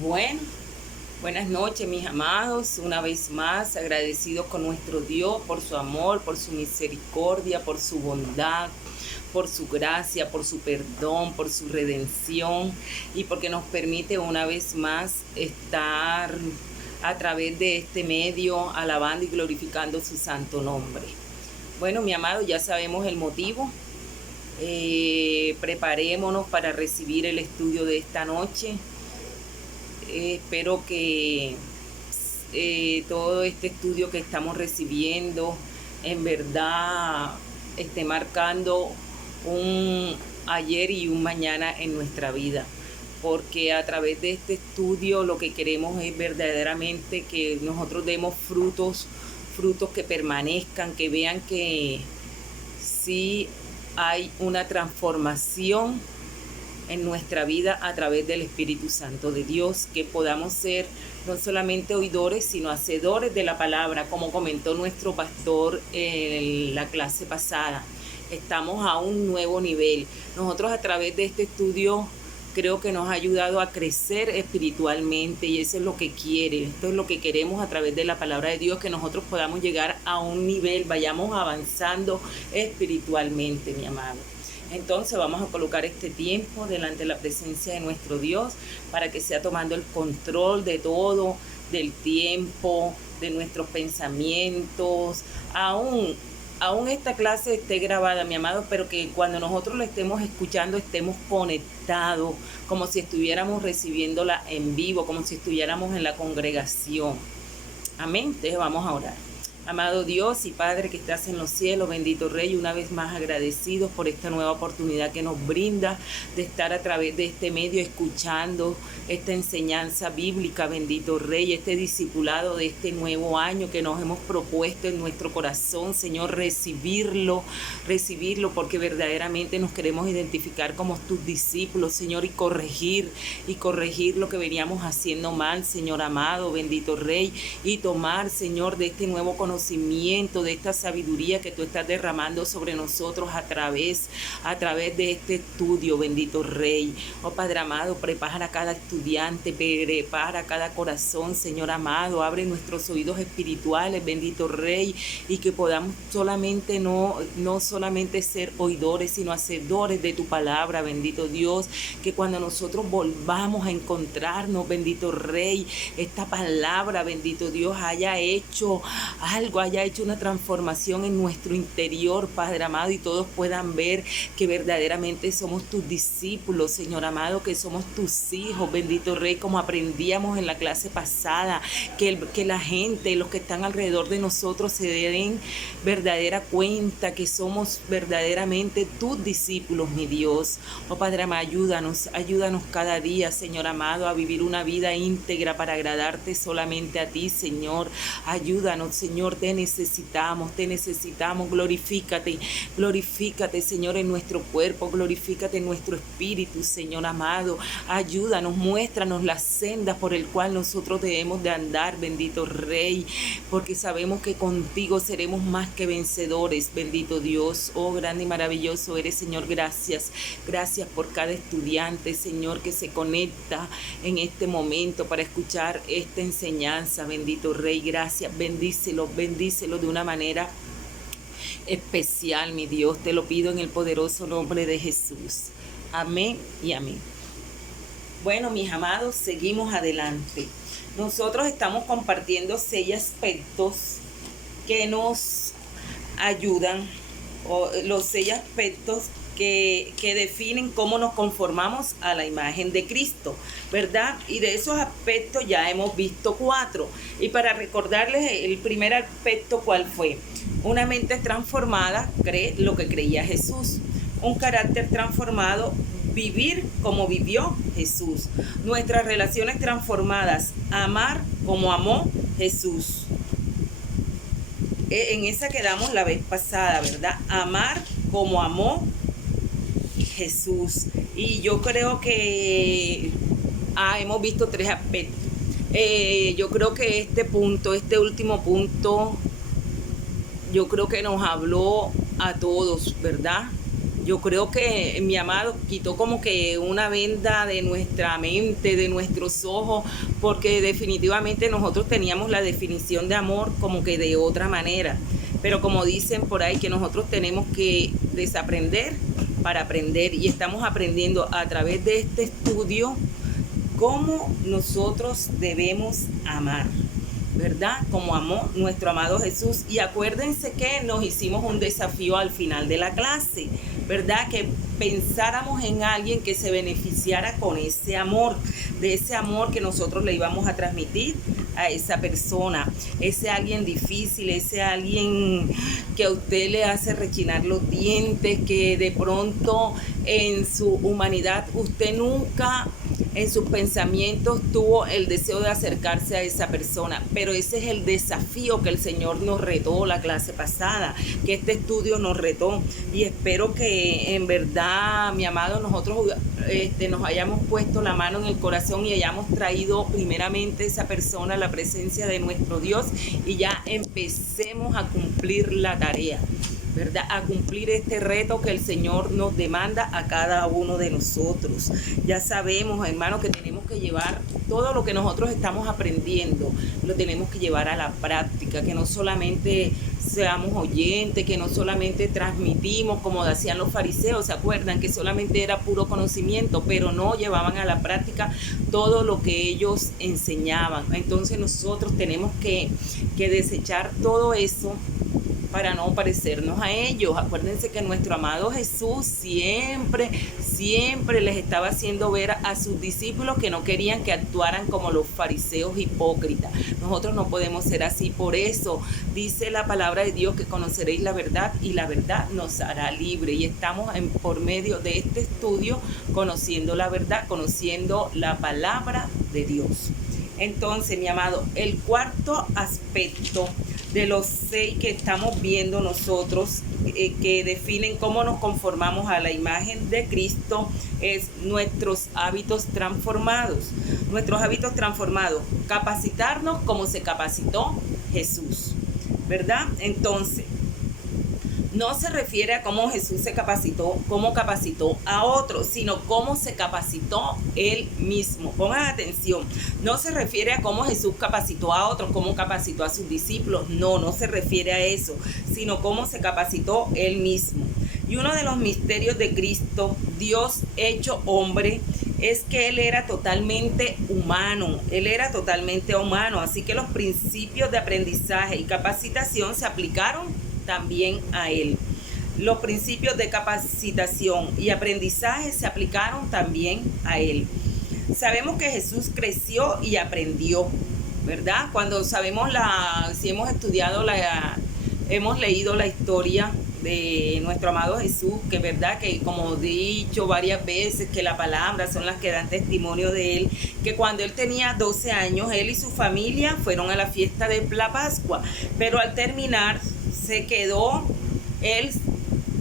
Bueno, buenas noches mis amados, una vez más agradecidos con nuestro Dios por su amor, por su misericordia, por su bondad, por su gracia, por su perdón, por su redención y porque nos permite una vez más estar a través de este medio alabando y glorificando su santo nombre. Bueno, mi amado, ya sabemos el motivo. Preparémonos para recibir el estudio de esta noche. Espero que todo este estudio que estamos recibiendo en verdad esté marcando un ayer y un mañana en nuestra vida, porque a través de este estudio lo que queremos es verdaderamente que nosotros demos frutos que permanezcan, que vean que sí hay una transformación en nuestra vida a través del Espíritu Santo de Dios, que podamos ser no solamente oidores, sino hacedores de la palabra, como comentó nuestro pastor en la clase pasada. Estamos a un nuevo nivel. Nosotros a través de este estudio creo que nos ha ayudado a crecer espiritualmente y eso es lo que quiere, esto es lo que queremos a través de la palabra de Dios, que nosotros podamos llegar a un nivel, vayamos avanzando espiritualmente, mi amado. Entonces vamos a colocar este tiempo delante de la presencia de nuestro Dios para que sea tomando el control de todo, del tiempo, de nuestros pensamientos, aún esta clase esté grabada, mi amado, pero que cuando nosotros lo estemos escuchando estemos conectados, como si estuviéramos recibiéndola en vivo, como si estuviéramos en la congregación. Amén. Entonces vamos a orar. Amado Dios y Padre que estás en los cielos, bendito Rey, una vez más agradecidos por esta nueva oportunidad que nos brinda de estar a través de este medio escuchando esta enseñanza bíblica, bendito Rey, este discipulado de este nuevo año que nos hemos propuesto en nuestro corazón, Señor, recibirlo porque verdaderamente nos queremos identificar como tus discípulos, Señor, y corregir lo que veníamos haciendo mal, Señor amado, bendito Rey, y tomar, Señor, de este nuevo conocimiento, de esta sabiduría que tú estás derramando sobre nosotros a través de este estudio, bendito Rey. Oh Padre amado, prepara a cada estudiante, prepara a cada corazón, Señor amado, abre nuestros oídos espirituales, bendito Rey, y que podamos solamente no solamente ser oidores, sino hacedores de tu palabra, bendito Dios, que cuando nosotros volvamos a encontrarnos, bendito Rey, esta palabra, bendito Dios, haya hecho una transformación en nuestro interior, Padre amado, y todos puedan ver que verdaderamente somos tus discípulos, Señor amado, que somos tus hijos, bendito Rey, como aprendíamos en la clase pasada, que la gente, los que están alrededor de nosotros se den verdadera cuenta que somos verdaderamente tus discípulos, mi Dios. Oh Padre amado, ayúdanos cada día, Señor amado, a vivir una vida íntegra para agradarte solamente a ti, Señor. Ayúdanos, Señor, te necesitamos, glorifícate, Señor, en nuestro cuerpo, glorifícate en nuestro espíritu, Señor amado. Ayúdanos, muéstranos las sendas por el cual nosotros debemos de andar, bendito Rey, porque sabemos que contigo seremos más que vencedores, bendito Dios. Oh, grande y maravilloso eres, Señor, gracias por cada estudiante, Señor, que se conecta en este momento para escuchar esta enseñanza, bendito Rey, gracias, bendícelo de una manera especial, mi Dios, te lo pido en el poderoso nombre de Jesús. Amén y amén. Bueno, mis amados, seguimos adelante. Nosotros estamos compartiendo 6 aspectos que nos ayudan, o los 6 aspectos que definen cómo nos conformamos a la imagen de Cristo, ¿verdad? Y de esos aspectos ya hemos visto 4. Y para recordarles el primer aspecto, ¿cuál fue? Una mente transformada cree lo que creía Jesús. Un carácter transformado, vivir como vivió Jesús. Nuestras relaciones transformadas, amar como amó Jesús. En esa quedamos la vez pasada, ¿verdad? Amar como amó Jesús. Y yo creo que hemos visto 3 aspectos. Yo creo que este último punto, yo creo que nos habló a todos, ¿verdad? yo creo que mi amado quitó como que una venda de nuestra mente, de nuestros ojos, porque definitivamente nosotros teníamos la definición de amor como que de otra manera. Pero como dicen por ahí, que nosotros tenemos que desaprender para aprender, y estamos aprendiendo a través de este estudio cómo nosotros debemos amar, ¿verdad? Como amó nuestro amado Jesús. Y acuérdense que nos hicimos un desafío al final de la clase, ¿verdad? Que pensáramos en alguien que se beneficiara con ese amor, de ese amor que nosotros le íbamos a transmitir a esa persona, ese alguien difícil, ese alguien que a usted le hace rechinar los dientes, que de pronto en su humanidad usted nunca en sus pensamientos tuvo el deseo de acercarse a esa persona. Pero ese es el desafío que el Señor nos retó la clase pasada, que este estudio nos retó, y espero que en verdad, mi amado, nosotros nos hayamos puesto la mano en el corazón y hayamos traído primeramente esa persona a la presencia de nuestro Dios, y ya empecemos a cumplir la tarea, ¿verdad? A cumplir este reto que el Señor nos demanda a cada uno de nosotros. Ya sabemos, hermanos, que tenemos que llevar todo lo que nosotros estamos aprendiendo, lo tenemos que llevar a la práctica, que no solamente seamos oyentes, que no solamente transmitimos como hacían los fariseos, ¿se acuerdan? Que solamente era puro conocimiento, pero no llevaban a la práctica todo lo que ellos enseñaban. Entonces nosotros tenemos que desechar todo eso para no parecernos a ellos. Acuérdense que nuestro amado Jesús siempre les estaba haciendo ver a sus discípulos que no querían que actuaran como los fariseos hipócritas. Nosotros no podemos ser así. Por eso dice la palabra de Dios que conoceréis la verdad y la verdad nos hará libre. Y estamos por medio de este estudio conociendo la verdad, conociendo la palabra de Dios. Entonces, mi amado, el cuarto aspecto de los 6 que estamos viendo nosotros, que definen cómo nos conformamos a la imagen de Cristo, es nuestros hábitos transformados. Nuestros hábitos transformados, capacitarnos como se capacitó Jesús, ¿verdad? Entonces, no se refiere a cómo Jesús se capacitó, cómo capacitó a otros, sino cómo se capacitó él mismo. Pongan atención, no se refiere a cómo Jesús capacitó a otros, cómo capacitó a sus discípulos, no se refiere a eso, sino cómo se capacitó él mismo. Y uno de los misterios de Cristo, Dios hecho hombre, es que él era totalmente humano, así que los principios de aprendizaje y capacitación se aplicaron también a él. Los principios de capacitación y aprendizaje se aplicaron también a él. Sabemos que Jesús creció y aprendió, ¿verdad? Cuando sabemos si hemos estudiado hemos leído la historia de nuestro amado Jesús, que es verdad que, como he dicho varias veces, que la palabra son las que dan testimonio de él, que cuando él tenía 12 años, él y su familia fueron a la fiesta de la Pascua, pero al terminar él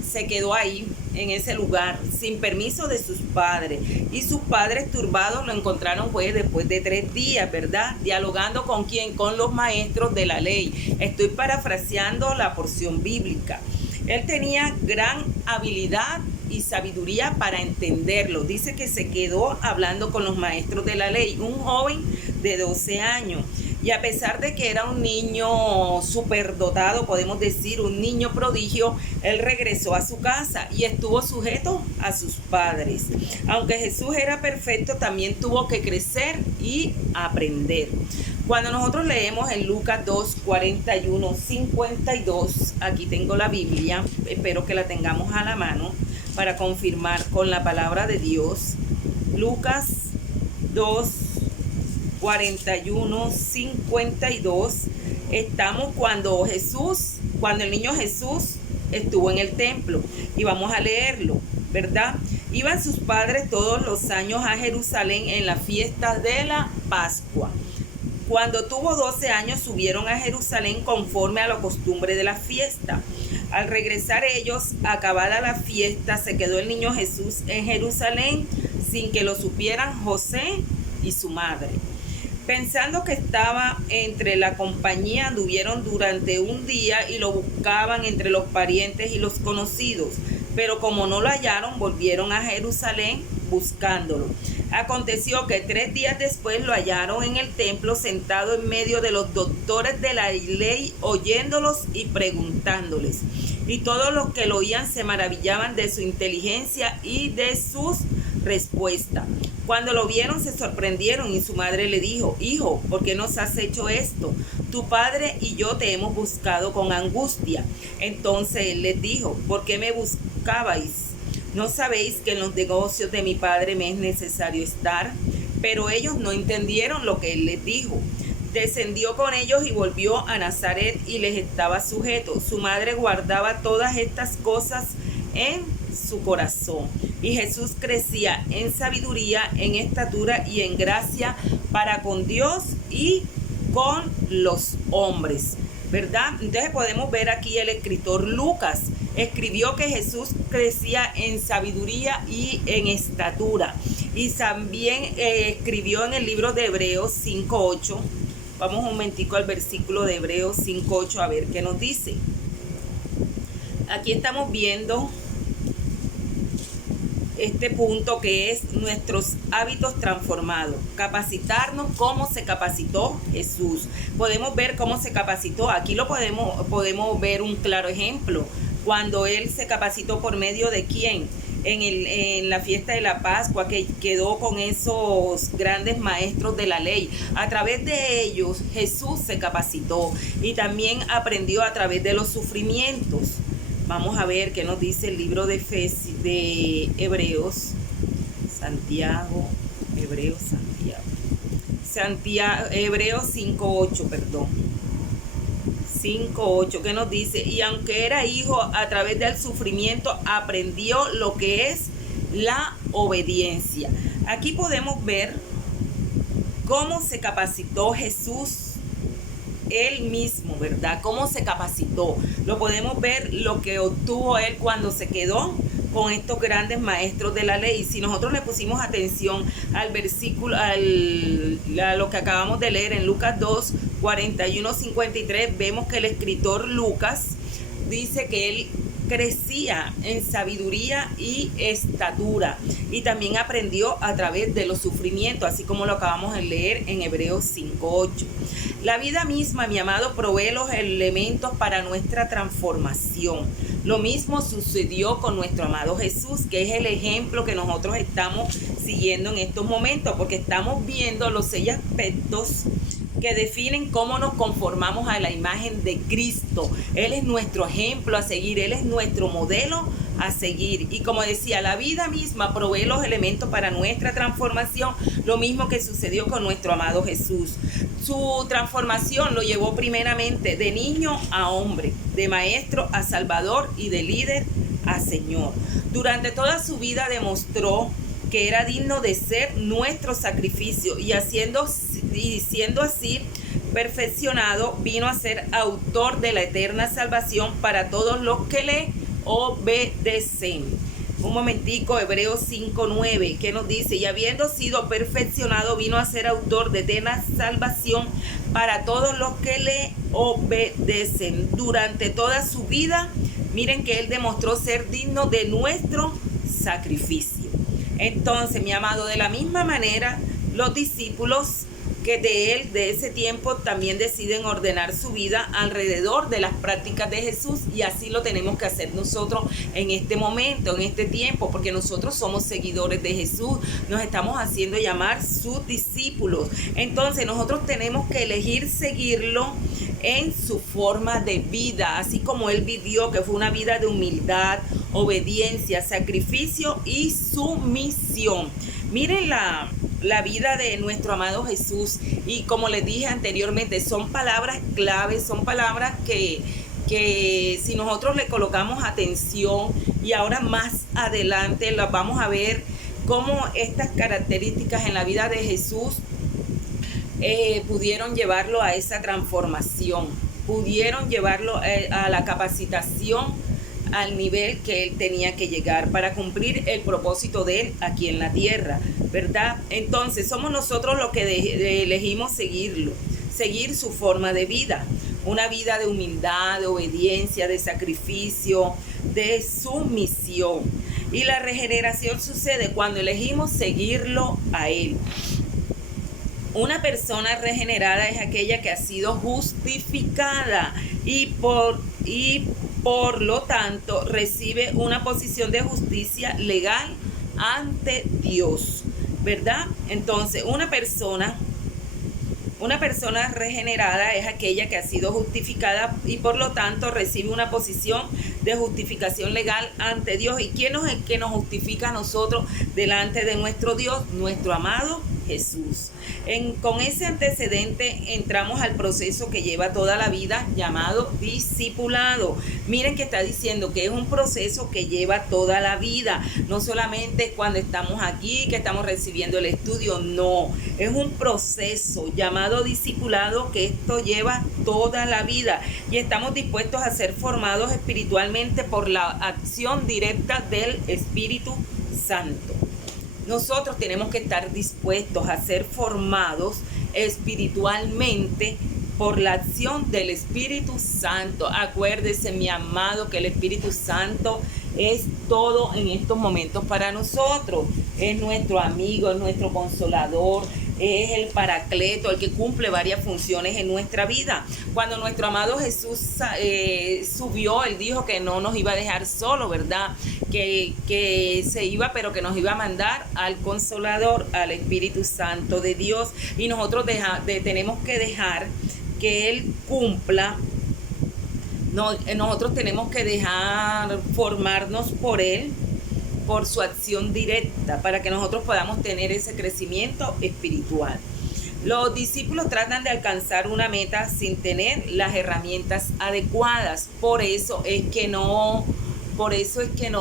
se quedó ahí en ese lugar sin permiso de sus padres, y sus padres turbados lo encontraron después de 3 días, ¿verdad? Dialogando con quién, con los maestros de la ley. Estoy parafraseando la porción bíblica. Él tenía gran habilidad y sabiduría para entenderlo. Dice que se quedó hablando con los maestros de la ley, un joven de 12 años. Y a pesar de que era un niño superdotado, podemos decir, un niño prodigio, él regresó a su casa y estuvo sujeto a sus padres. Aunque Jesús era perfecto, también tuvo que crecer y aprender. Cuando nosotros leemos en Lucas 2, 41, 52, aquí tengo la Biblia, espero que la tengamos a la mano para confirmar con la palabra de Dios. Lucas 2, 41, 52, estamos cuando el niño Jesús estuvo en el templo, y vamos a leerlo, ¿verdad? Iban sus padres todos los años a Jerusalén en la fiesta de la Pascua. Cuando tuvo 12 años subieron a Jerusalén conforme a la costumbre de la fiesta. Al regresar ellos, acabada la fiesta, se quedó el niño Jesús en Jerusalén sin que lo supieran José y su madre. Pensando que estaba entre la compañía, anduvieron durante un día y lo buscaban entre los parientes y los conocidos. Pero como no lo hallaron, volvieron a Jerusalén buscándolo. Aconteció que 3 días después lo hallaron en el templo, sentado en medio de los doctores de la ley, oyéndolos y preguntándoles. Y todos los que lo oían se maravillaban de su inteligencia y de sus respuestas. Cuando lo vieron se sorprendieron, y su madre le dijo: Hijo, ¿por qué nos has hecho esto? Tu padre y yo te hemos buscado con angustia. Entonces él les dijo: ¿por qué me buscabais? ¿No sabéis que en los negocios de mi padre me es necesario estar? Pero ellos no entendieron lo que él les dijo. Descendió con ellos y volvió a Nazaret, y les estaba sujeto. Su madre guardaba todas estas cosas en su corazón. Y Jesús crecía en sabiduría, en estatura y en gracia para con Dios y con los hombres, ¿verdad? Entonces podemos ver aquí el escritor Lucas escribió que Jesús crecía en sabiduría y en estatura. Y también escribió en el libro de Hebreos 5:8. Vamos un momentico al versículo de Hebreos 5:8 a ver qué nos dice. Aquí estamos viendo este punto que es nuestros hábitos transformados. Capacitarnos como se capacitó Jesús. Podemos ver cómo se capacitó. Aquí lo podemos ver un claro ejemplo. Cuando él se capacitó, ¿por medio de quién? En la fiesta de la Pascua, que quedó con esos grandes maestros de la ley. A través de ellos Jesús se capacitó y también aprendió a través de los sufrimientos. Vamos a ver qué nos dice el libro de Hebreos, Hebreos 5:8, perdón. 5:8, que nos dice: y aunque era hijo, a través del sufrimiento aprendió lo que es la obediencia. Aquí podemos ver cómo se capacitó Jesús él mismo, ¿verdad? Cómo se capacitó. Lo podemos ver lo que obtuvo él cuando se quedó con estos grandes maestros de la ley. Si nosotros le pusimos atención al versículo, a lo que acabamos de leer en Lucas 2, 41-53, vemos que el escritor Lucas dice que él crecía en sabiduría y estatura, y también aprendió a través de los sufrimientos, así como lo acabamos de leer en Hebreos 5:8. La vida misma, mi amado, provee los elementos para nuestra transformación. Lo mismo sucedió con nuestro amado Jesús, que es el ejemplo que nosotros estamos siguiendo en estos momentos, porque estamos viendo los 6 aspectos que definen cómo nos conformamos a la imagen de Cristo. Él es nuestro ejemplo a seguir, Él es nuestro modelo a seguir. Y como decía, la vida misma provee los elementos para nuestra transformación, lo mismo que sucedió con nuestro amado Jesús. Su transformación lo llevó primeramente de niño a hombre, de maestro a salvador y de líder a Señor. Durante toda su vida demostró que era digno de ser nuestro sacrificio, y siendo así perfeccionado, vino a ser autor de la eterna salvación para todos los que le obedecen. Un momentico, Hebreos 5:9, que nos dice: y habiendo sido perfeccionado, vino a ser autor de eterna salvación para todos los que le obedecen. Durante toda su vida, miren que él demostró ser digno de nuestro sacrificio. Entonces, mi amado, de la misma manera, los discípulos que de ese tiempo, también deciden ordenar su vida alrededor de las prácticas de Jesús, y así lo tenemos que hacer nosotros en este momento, en este tiempo, porque nosotros somos seguidores de Jesús, nos estamos haciendo llamar sus discípulos. Entonces nosotros tenemos que elegir seguirlo en su forma de vida, así como él vivió, que fue una vida de humildad, obediencia, sacrificio y sumisión. Miren la vida de nuestro amado Jesús, y como les dije anteriormente, son palabras claves, son palabras que si nosotros le colocamos atención, y ahora más adelante las vamos a ver, cómo estas características en la vida de Jesús pudieron llevarlo a esa transformación, pudieron llevarlo a la capacitación al nivel que él tenía que llegar para cumplir el propósito de él aquí en la tierra, ¿verdad? Entonces somos nosotros los que elegimos seguirlo, seguir su forma de vida, una vida de humildad, de obediencia, de sacrificio, de su misión. Y la regeneración sucede cuando elegimos seguirlo a Él. Una persona regenerada es aquella que ha sido justificada y por lo tanto recibe una posición de justicia legal ante Dios, ¿verdad? Entonces, una persona regenerada es aquella que ha sido justificada y por lo tanto recibe una posición de justificación legal ante Dios. ¿Y quién es el que nos justifica a nosotros delante de nuestro Dios? Nuestro amado Jesús. Con ese antecedente entramos al proceso que lleva toda la vida llamado discipulado. Miren que está diciendo que es un proceso que lleva toda la vida, no solamente cuando estamos aquí, que estamos recibiendo el estudio, no, es un proceso llamado discipulado que esto lleva toda la vida y estamos dispuestos a ser formados espiritualmente por la acción directa del Espíritu Santo. Nosotros tenemos que estar dispuestos a ser formados espiritualmente por la acción del Espíritu Santo. Acuérdese, mi amado, que el Espíritu Santo es todo en estos momentos para nosotros. Es nuestro amigo, es nuestro consolador, es el paracleto, el que cumple varias funciones en nuestra vida. Cuando nuestro amado Jesús subió, Él dijo que no nos iba a dejar solo, ¿verdad? Que se iba, pero que nos iba a mandar al Consolador, al Espíritu Santo de Dios. Y nosotros tenemos que dejar que Él cumpla. Nosotros tenemos que dejar formarnos por Él, por su acción directa, para que nosotros podamos tener ese crecimiento espiritual. Los discípulos tratan de alcanzar una meta sin tener las herramientas adecuadas. Por eso es que no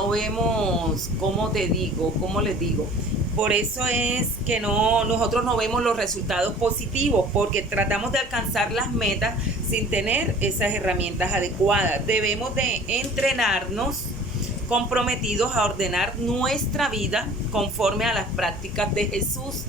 vemos, ¿cómo les digo? Por eso es que nosotros no vemos los resultados positivos, porque tratamos de alcanzar las metas sin tener esas herramientas adecuadas. Debemos de entrenarnos comprometidos a ordenar nuestra vida conforme a las prácticas de Jesús.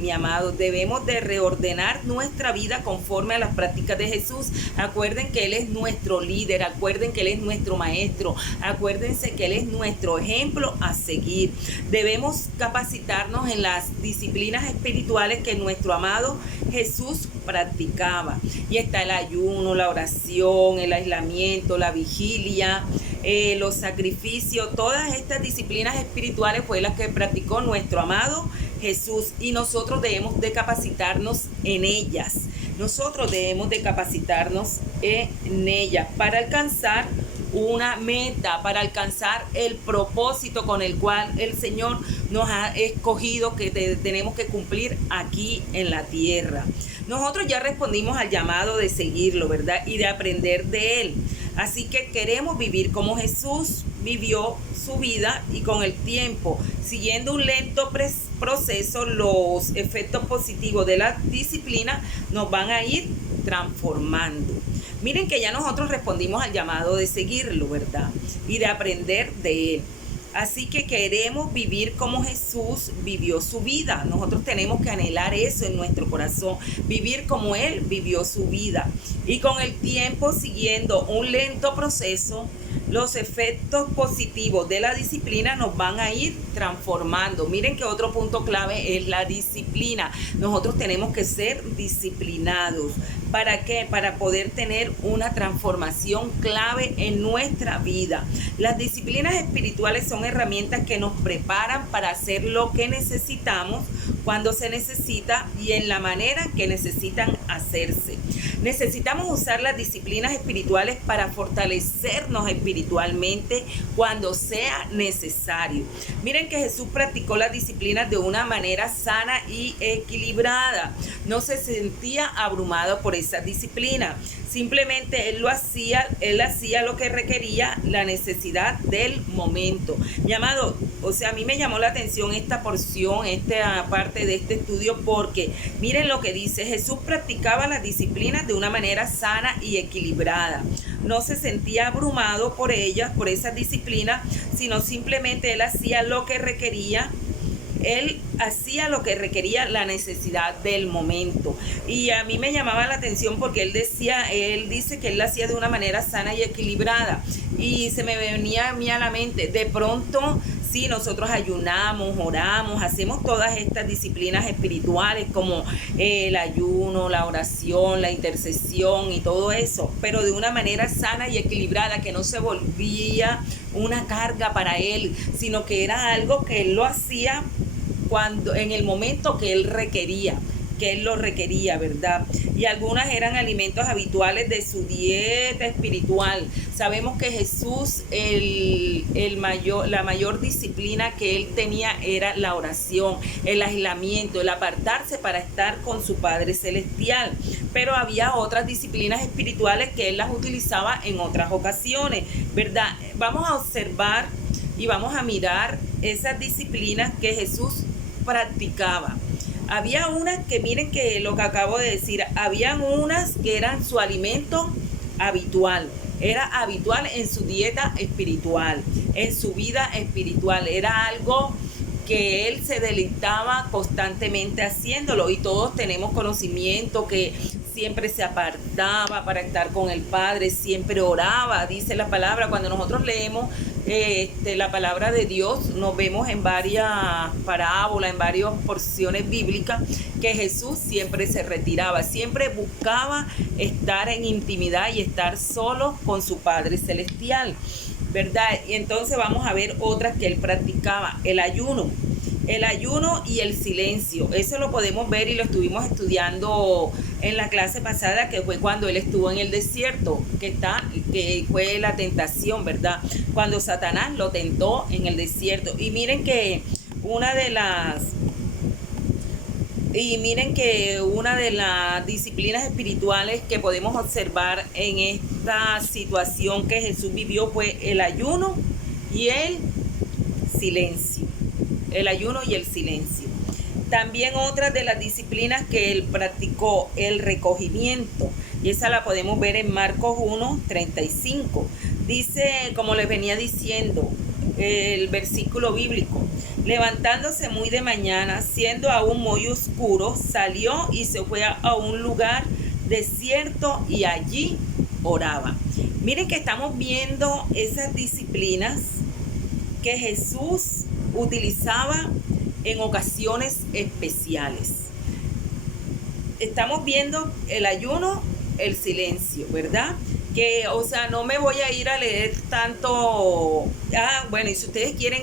Mi amado, debemos de reordenar nuestra vida conforme a las prácticas de Jesús. Acuerden que Él es nuestro líder, acuerden que Él es nuestro maestro, acuérdense que Él es nuestro ejemplo a seguir. Debemos capacitarnos en las disciplinas espirituales que nuestro amado Jesús practicaba. Y está el ayuno, la oración, el aislamiento, la vigilia, los sacrificios. Todas estas disciplinas espirituales fue las que practicó nuestro amado Jesús y nosotros debemos de capacitarnos en ellas. Nosotros debemos de capacitarnos en ellas para alcanzar una meta, para alcanzar el propósito con el cual el Señor nos ha escogido, que tenemos que cumplir aquí en la tierra. Nosotros ya respondimos al llamado de seguirlo, ¿verdad? Y de aprender de Él. Así que queremos vivir como Jesús vivió su vida, y con el tiempo, siguiendo un lento proceso, los efectos positivos de la disciplina nos van a ir transformando. Miren que ya nosotros respondimos al llamado de seguirlo, ¿verdad? Y de aprender de Él. Así que queremos vivir como Jesús vivió su vida. Nosotros tenemos que anhelar eso en nuestro corazón, vivir como Él vivió su vida. Y con el tiempo, siguiendo un lento proceso, los efectos positivos de la disciplina nos van a ir transformando. Miren que otro punto clave es la disciplina. Nosotros tenemos que ser disciplinados. ¿Para qué? Para poder tener una transformación clave en nuestra vida. Las disciplinas espirituales son herramientas que nos preparan para hacer lo que necesitamos cuando se necesita y en la manera que necesitan hacerse. Necesitamos usar las disciplinas espirituales para fortalecernos espiritualmente cuando sea necesario. Miren que Jesús practicó las disciplinas de una manera sana y equilibrada. No se sentía abrumado por esa disciplina. Simplemente él hacía lo que requería la necesidad del momento. Mi amado, a mí me llamó la atención esta porción, esta parte de este estudio, porque miren lo que dice: Jesús practicaba las disciplinas de una manera sana y equilibrada. No se sentía abrumado por ellas, por esas disciplinas, sino simplemente él hacía lo que requería Él hacía lo que requería la necesidad del momento. Y a mí me llamaba la atención porque él dice que él lo hacía de una manera sana y equilibrada. Y se me venía a mí a la mente, de pronto, sí, nosotros ayunamos, oramos, hacemos todas estas disciplinas espirituales como el ayuno, la oración, la intercesión y todo eso, pero de una manera sana y equilibrada, que no se volvía una carga para él, sino que era algo que él lo hacía en el momento que él lo requería, ¿verdad? Y algunas eran alimentos habituales de su dieta espiritual. Sabemos que Jesús, la mayor disciplina que él tenía era la oración, el aislamiento, el apartarse para estar con su Padre Celestial. Pero había otras disciplinas espirituales que él las utilizaba en otras ocasiones, ¿verdad? Vamos a observar y vamos a mirar esas disciplinas que Jesús practicaba. Había unas que, miren que lo que acabo de decir, habían unas que eran su alimento habitual, era habitual en su dieta espiritual, en su vida espiritual, era algo que él se deleitaba constantemente haciéndolo, y todos tenemos conocimiento que siempre se apartaba para estar con el Padre, siempre oraba, dice la palabra. Cuando nosotros leemos la palabra de Dios, nos vemos en varias parábolas, en varias porciones bíblicas, que Jesús siempre se retiraba, siempre buscaba estar en intimidad y estar solo con su Padre Celestial, ¿verdad? Y entonces vamos a ver otras que él practicaba: el ayuno y el silencio. Eso lo podemos ver y lo estuvimos estudiando en la clase pasada, que fue cuando él estuvo en el desierto, que fue la tentación, ¿verdad? Cuando Satanás lo tentó en el desierto. Y miren que una de las disciplinas espirituales que podemos observar en esta situación que Jesús vivió fue el ayuno y el silencio. El ayuno y el silencio. También otra de las disciplinas que él practicó, el recogimiento, y esa la podemos ver en Marcos 1:35. Dice, como les venía diciendo, el versículo bíblico: levantándose muy de mañana, siendo aún muy oscuro, salió y se fue a un lugar desierto y allí oraba. Miren que estamos viendo esas disciplinas que Jesús utilizaba en ocasiones especiales. Estamos viendo el ayuno, el silencio, ¿verdad? Que, o sea, no me voy a ir a leer tanto. Bueno, y si ustedes quieren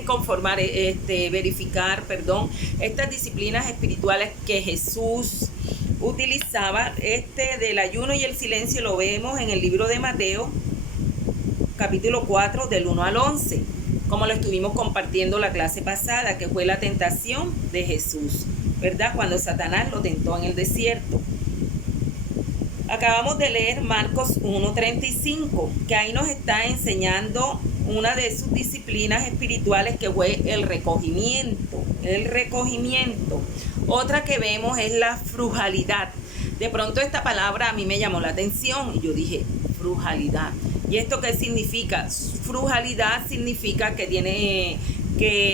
verificar, estas disciplinas espirituales que Jesús utilizaba, del ayuno y el silencio, lo vemos en el libro de Mateo, capítulo 4, del 1 al 11. Como lo estuvimos compartiendo la clase pasada, que fue la tentación de Jesús, ¿verdad? Cuando Satanás lo tentó en el desierto. Acabamos de leer Marcos 1:35, que ahí nos está enseñando una de sus disciplinas espirituales, que fue el recogimiento. Otra que vemos es la frugalidad. De pronto esta palabra a mí me llamó la atención y yo dije, frugalidad. ¿Y esto qué significa? Frugalidad significa que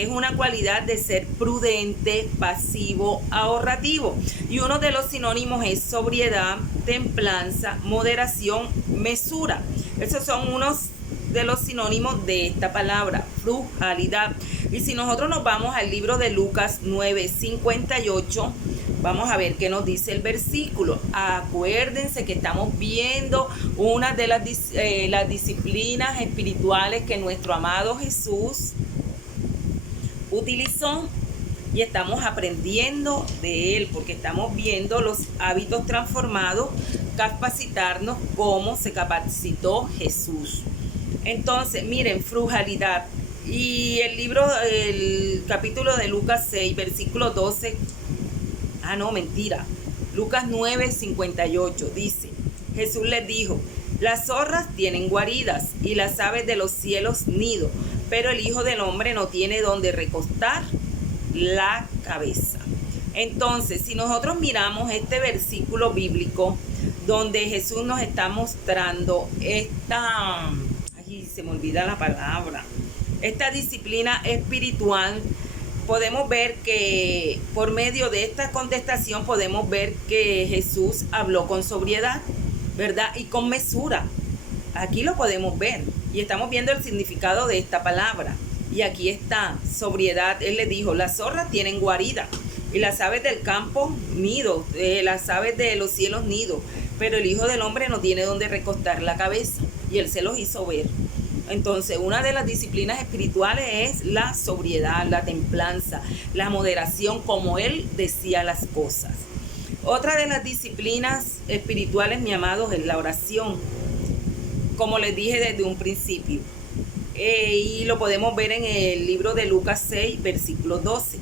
es una cualidad de ser prudente, pasivo, ahorrativo. Y uno de los sinónimos es sobriedad, templanza, moderación, mesura. Esos son unos de los sinónimos de esta palabra, frugalidad. Y si nosotros nos vamos al libro de Lucas 9:58, vamos a ver qué nos dice el versículo. Acuérdense que estamos viendo una de las disciplinas espirituales que nuestro amado Jesús utilizó, y estamos aprendiendo de él, porque estamos viendo los hábitos transformados, capacitarnos como se capacitó Jesús. Entonces, miren, frugalidad. Y el capítulo de Lucas 6, versículo 12. Lucas 9:58 dice: Jesús les dijo: las zorras tienen guaridas y las aves de los cielos nido, pero el Hijo del Hombre no tiene donde recostar la cabeza. Entonces, si nosotros miramos este versículo bíblico donde Jesús nos está mostrando esta disciplina espiritual, podemos ver que por medio de esta contestación podemos ver que Jesús habló con sobriedad, ¿verdad? Y con mesura. Aquí lo podemos ver y estamos viendo el significado de esta palabra. Y aquí está, sobriedad. Él le dijo, las zorras tienen guarida y las aves del campo nido, las aves de los cielos nido, pero el Hijo del Hombre no tiene donde recostar la cabeza. Y él se los hizo ver. Entonces, una de las disciplinas espirituales es la sobriedad, la templanza, la moderación, como él decía las cosas. Otra de las disciplinas espirituales, mi amados, es la oración, como les dije desde un principio. Y lo podemos ver en el libro de Lucas 6, versículo 12.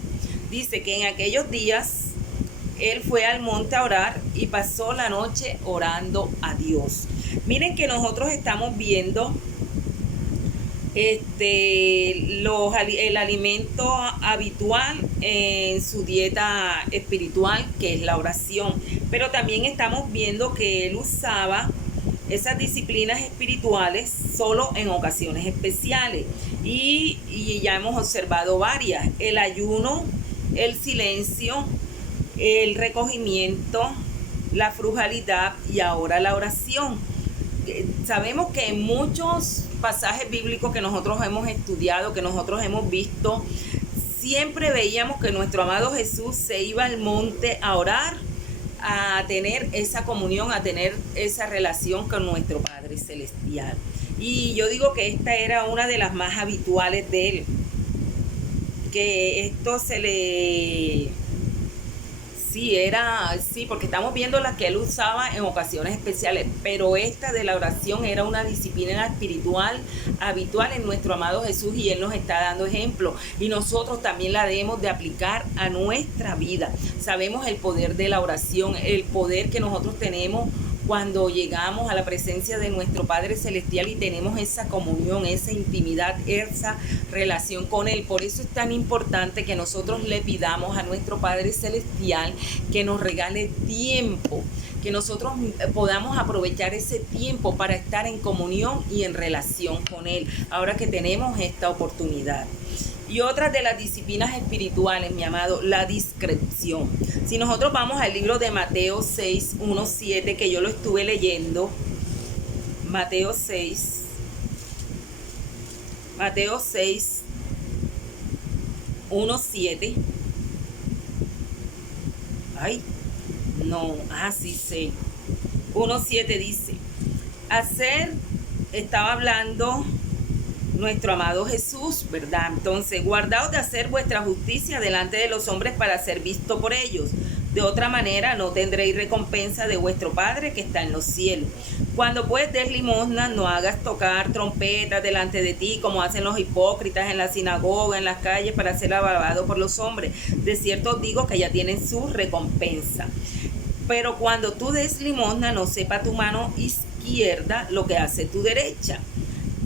Dice que en aquellos días él fue al monte a orar y pasó la noche orando a Dios. Miren que nosotros estamos viendo el alimento habitual en su dieta espiritual, que es la oración, pero también estamos viendo que él usaba esas disciplinas espirituales solo en ocasiones especiales y ya hemos observado varias: el ayuno, el silencio, el recogimiento, la frugalidad y ahora la oración. Sabemos que en muchos pasajes bíblicos que nosotros hemos estudiado, que nosotros hemos visto, siempre veíamos que nuestro amado Jesús se iba al monte a orar, a tener esa comunión, a tener esa relación con nuestro Padre Celestial. Y yo digo que esta era una de las más habituales de él, que esto se le... Sí, porque estamos viendo la que él usaba en ocasiones especiales, pero esta de la oración era una disciplina espiritual habitual en nuestro amado Jesús y él nos está dando ejemplo y nosotros también la debemos de aplicar a nuestra vida. Sabemos el poder de la oración, el poder que nosotros tenemos cuando llegamos a la presencia de nuestro Padre Celestial y tenemos esa comunión, esa intimidad, esa relación con Él. Por eso es tan importante que nosotros le pidamos a nuestro Padre Celestial que nos regale tiempo, que nosotros podamos aprovechar ese tiempo para estar en comunión y en relación con Él, ahora que tenemos esta oportunidad. Y otra de las disciplinas espirituales, mi amado, la discreción. Si nosotros vamos al libro de Mateo 6, 1, 7, que yo lo estuve leyendo, Mateo 6, 1, 7. Sí sé. 1, 7 dice, estaba hablando nuestro amado Jesús, ¿verdad? Entonces, guardaos de hacer vuestra justicia delante de los hombres para ser visto por ellos. De otra manera no tendréis recompensa de vuestro Padre que está en los cielos. Cuando pues des limosna, no hagas tocar trompetas delante de ti, como hacen los hipócritas en la sinagoga, en las calles, para ser alabados por los hombres. De cierto os digo que ya tienen su recompensa. Pero cuando tú des limosna, no sepa tu mano izquierda lo que hace tu derecha,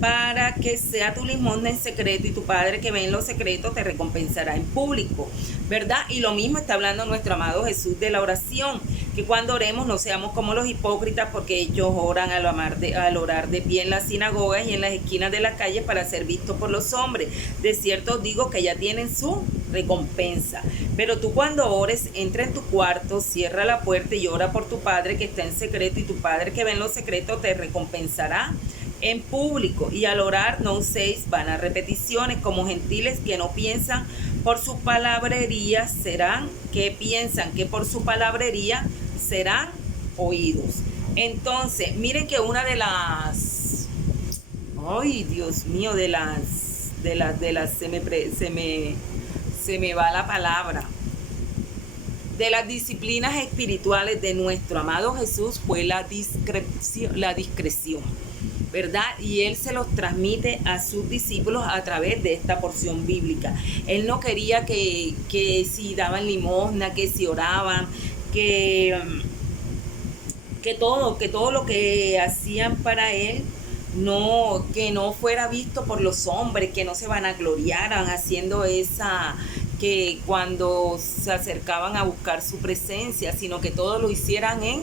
para que sea tu limosna en secreto y tu Padre que ve en lo secreto te recompensará en público, ¿verdad? Y lo mismo está hablando nuestro amado Jesús de la oración, que cuando oremos no seamos como los hipócritas, porque ellos oran al orar de pie en las sinagogas y en las esquinas de las calles para ser vistos por los hombres. De cierto os digo que ya tienen su recompensa. Pero tú cuando ores, entra en tu cuarto, cierra la puerta y ora por tu Padre que está en secreto, y tu Padre que ve en lo secreto te recompensará en público. Y al orar no uséis vanas repeticiones como gentiles que no piensan por su palabrería piensan que por su palabrería serán oídos. Entonces, miren que una de las, Dios mío, se me va la palabra, de las disciplinas espirituales de nuestro amado Jesús fue la discreción, ¿verdad? Y él se los transmite a sus discípulos a través de esta porción bíblica. Él no quería que si daban limosna, que si oraban, que todo lo que hacían para él que no fuera visto por los hombres, que no se vanagloriaran haciendo que cuando se acercaban a buscar su presencia, sino que todo lo hicieran en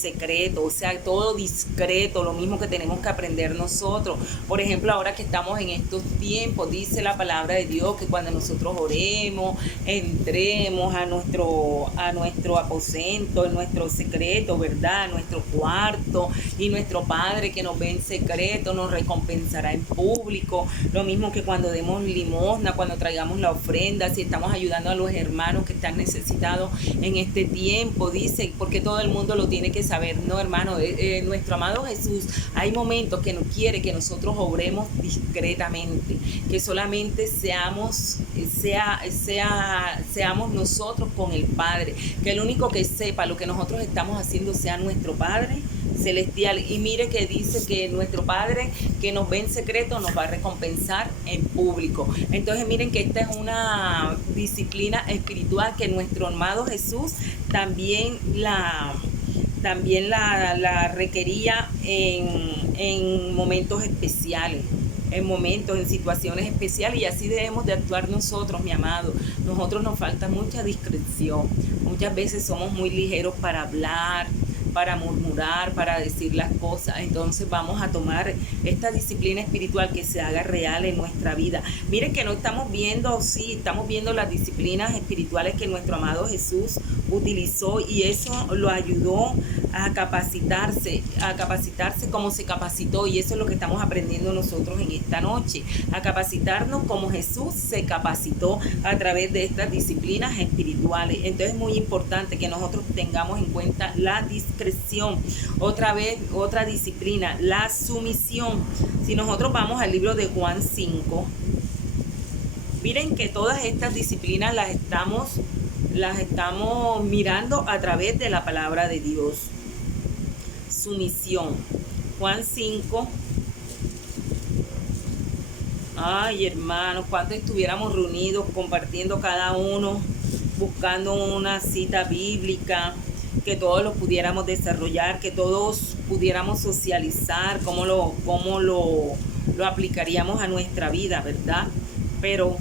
secreto, o sea, todo discreto, lo mismo que tenemos que aprender nosotros. Por ejemplo, ahora que estamos en estos tiempos, dice la palabra de Dios que cuando nosotros oremos, entremos a nuestro aposento, en nuestro secreto, ¿verdad? Nuestro cuarto, y nuestro Padre que nos ve en secreto nos recompensará en público. Lo mismo que cuando demos limosna, cuando traigamos la ofrenda, si estamos ayudando a los hermanos que están necesitados en este tiempo, dice, porque todo el mundo lo tiene que saber. No, hermano, nuestro amado Jesús, hay momentos que no quiere que nosotros obremos discretamente, que solamente seamos nosotros con el Padre, que el único que sepa lo que nosotros estamos haciendo sea nuestro Padre celestial. Y mire que dice que nuestro Padre que nos ve en secreto nos va a recompensar en público. Entonces miren que esta es una disciplina espiritual que nuestro amado Jesús también la requería en momentos especiales, en situaciones especiales, y así debemos de actuar nosotros, mi amado. Nosotros nos falta mucha discreción. Muchas veces somos muy ligeros para hablar, para murmurar, para decir las cosas. Entonces vamos a tomar esta disciplina espiritual que se haga real en nuestra vida. Miren que no estamos viendo, sí, estamos viendo las disciplinas espirituales que nuestro amado Jesús utilizó, y eso lo ayudó a capacitarse como se capacitó, y eso es lo que estamos aprendiendo nosotros en esta noche, a capacitarnos como Jesús se capacitó a través de estas disciplinas espirituales. Entonces es muy importante que nosotros tengamos en cuenta la discreción. Otra disciplina, la sumisión. Si nosotros vamos al libro de Juan 5, miren que todas estas disciplinas las estamos mirando a través de la palabra de Dios. Sumisión. Juan 5. Ay, hermanos, cuánto estuviéramos reunidos compartiendo cada uno, buscando una cita bíblica, que todos lo pudiéramos desarrollar, que todos pudiéramos socializar, cómo lo aplicaríamos a nuestra vida, ¿verdad? Pero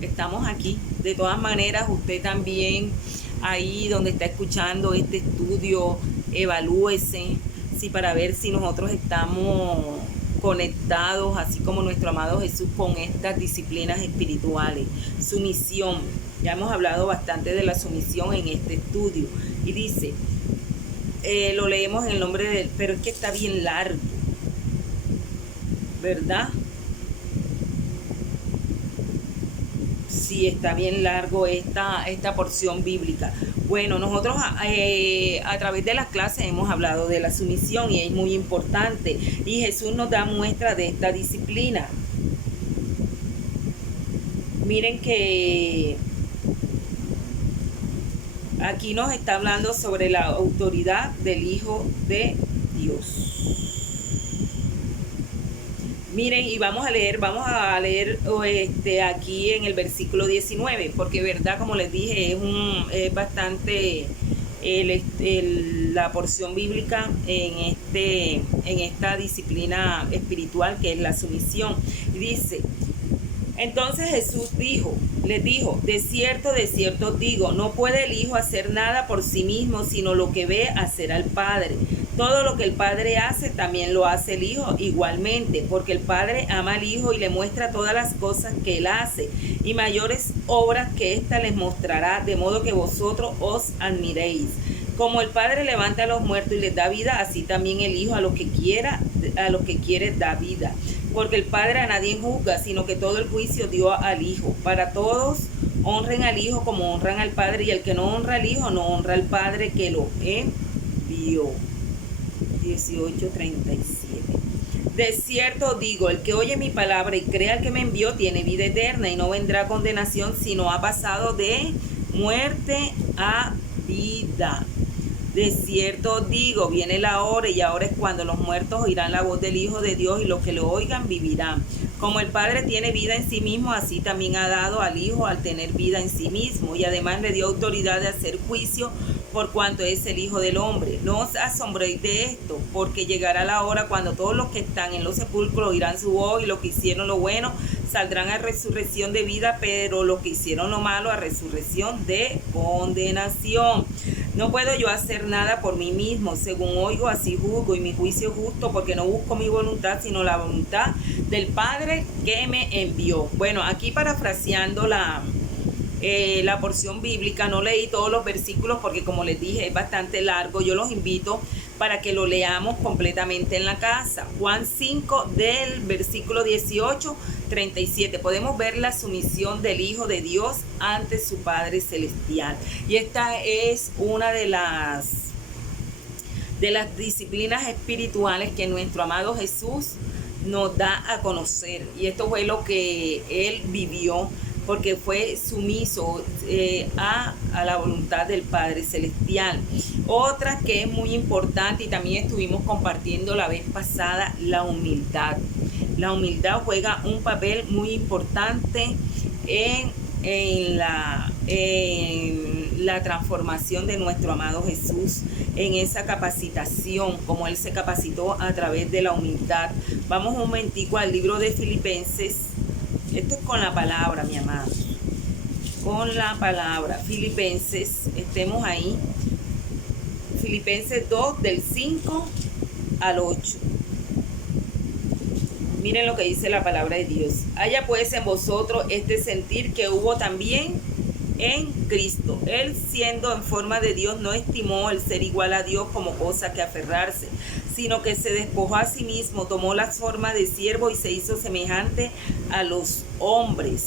estamos aquí. De todas maneras, usted también, ahí donde está escuchando este estudio, evalúese para ver si nosotros estamos conectados, así como nuestro amado Jesús, con estas disciplinas espirituales. Sumisión. Ya hemos hablado bastante de la sumisión en este estudio. Y dice, lo leemos en el nombre de él, pero es que está bien largo, ¿verdad? Sí, está bien largo esta porción bíblica. Bueno, nosotros a través de las clases hemos hablado de la sumisión, y es muy importante. Y Jesús nos da muestra de esta disciplina. Miren que aquí nos está hablando sobre la autoridad del Hijo de Dios. Miren, y vamos a leer aquí en el versículo 19, porque verdad, como les dije, es bastante la porción bíblica en esta disciplina espiritual que es la sumisión. Y dice: entonces Jesús les dijo, de cierto os digo, no puede el Hijo hacer nada por sí mismo, sino lo que ve hacer al Padre. Todo lo que el Padre hace, también lo hace el Hijo igualmente, porque el Padre ama al Hijo y le muestra todas las cosas que Él hace, y mayores obras que ésta les mostrará, de modo que vosotros os admiréis. Como el Padre levanta a los muertos y les da vida, así también el Hijo a los que quiere da vida. Porque el Padre a nadie juzga, sino que todo el juicio dio al Hijo. Para todos honren al Hijo como honran al Padre, y el que no honra al Hijo no honra al Padre que lo envió. 18:37. De cierto digo, el que oye mi palabra y crea al que me envió tiene vida eterna, y no vendrá a condenación, sino ha pasado de muerte a vida. De cierto digo, viene la hora, y ahora es cuando los muertos oirán la voz del Hijo de Dios, y los que lo oigan vivirán. Como el Padre tiene vida en sí mismo, así también ha dado al Hijo al tener vida en sí mismo, y además le dio autoridad de hacer juicio por cuanto es el Hijo del Hombre. No os asombréis de esto, porque llegará la hora cuando todos los que están en los sepulcros oirán su voz, y los que hicieron lo bueno saldrán a resurrección de vida, pero los que hicieron lo malo a resurrección de condenación. No puedo yo hacer nada por mí mismo. Según oigo, así juzgo, y mi juicio es justo, porque no busco mi voluntad, sino la voluntad del Padre que me envió. Bueno, aquí parafraseando la porción bíblica, no leí todos los versículos porque, como les dije, es bastante largo. Yo los invito para que lo leamos completamente en la casa. Juan 5 del versículo 18-37. Podemos ver la sumisión del Hijo de Dios ante su Padre Celestial. Y esta es una de las disciplinas espirituales que nuestro amado Jesús nos da a conocer. Y esto fue lo que Él vivió, porque fue sumiso a la voluntad del Padre Celestial. Otra que es muy importante, y también estuvimos compartiendo la vez pasada, la humildad. La humildad juega un papel muy importante en la transformación de nuestro amado Jesús, en esa capacitación, como Él se capacitó a través de la humildad. Vamos un momentico al libro de Filipenses. Esto es con la palabra, mi amado. Con la palabra. Filipenses, estemos ahí. Filipenses 2, del 5 al 8. Miren lo que dice la palabra de Dios. Haya pues en vosotros este sentir que hubo también en Cristo. Él, siendo en forma de Dios, no estimó el ser igual a Dios como cosa que aferrarse, sino que se despojó a sí mismo, tomó la forma de siervo y se hizo semejante a los hombres.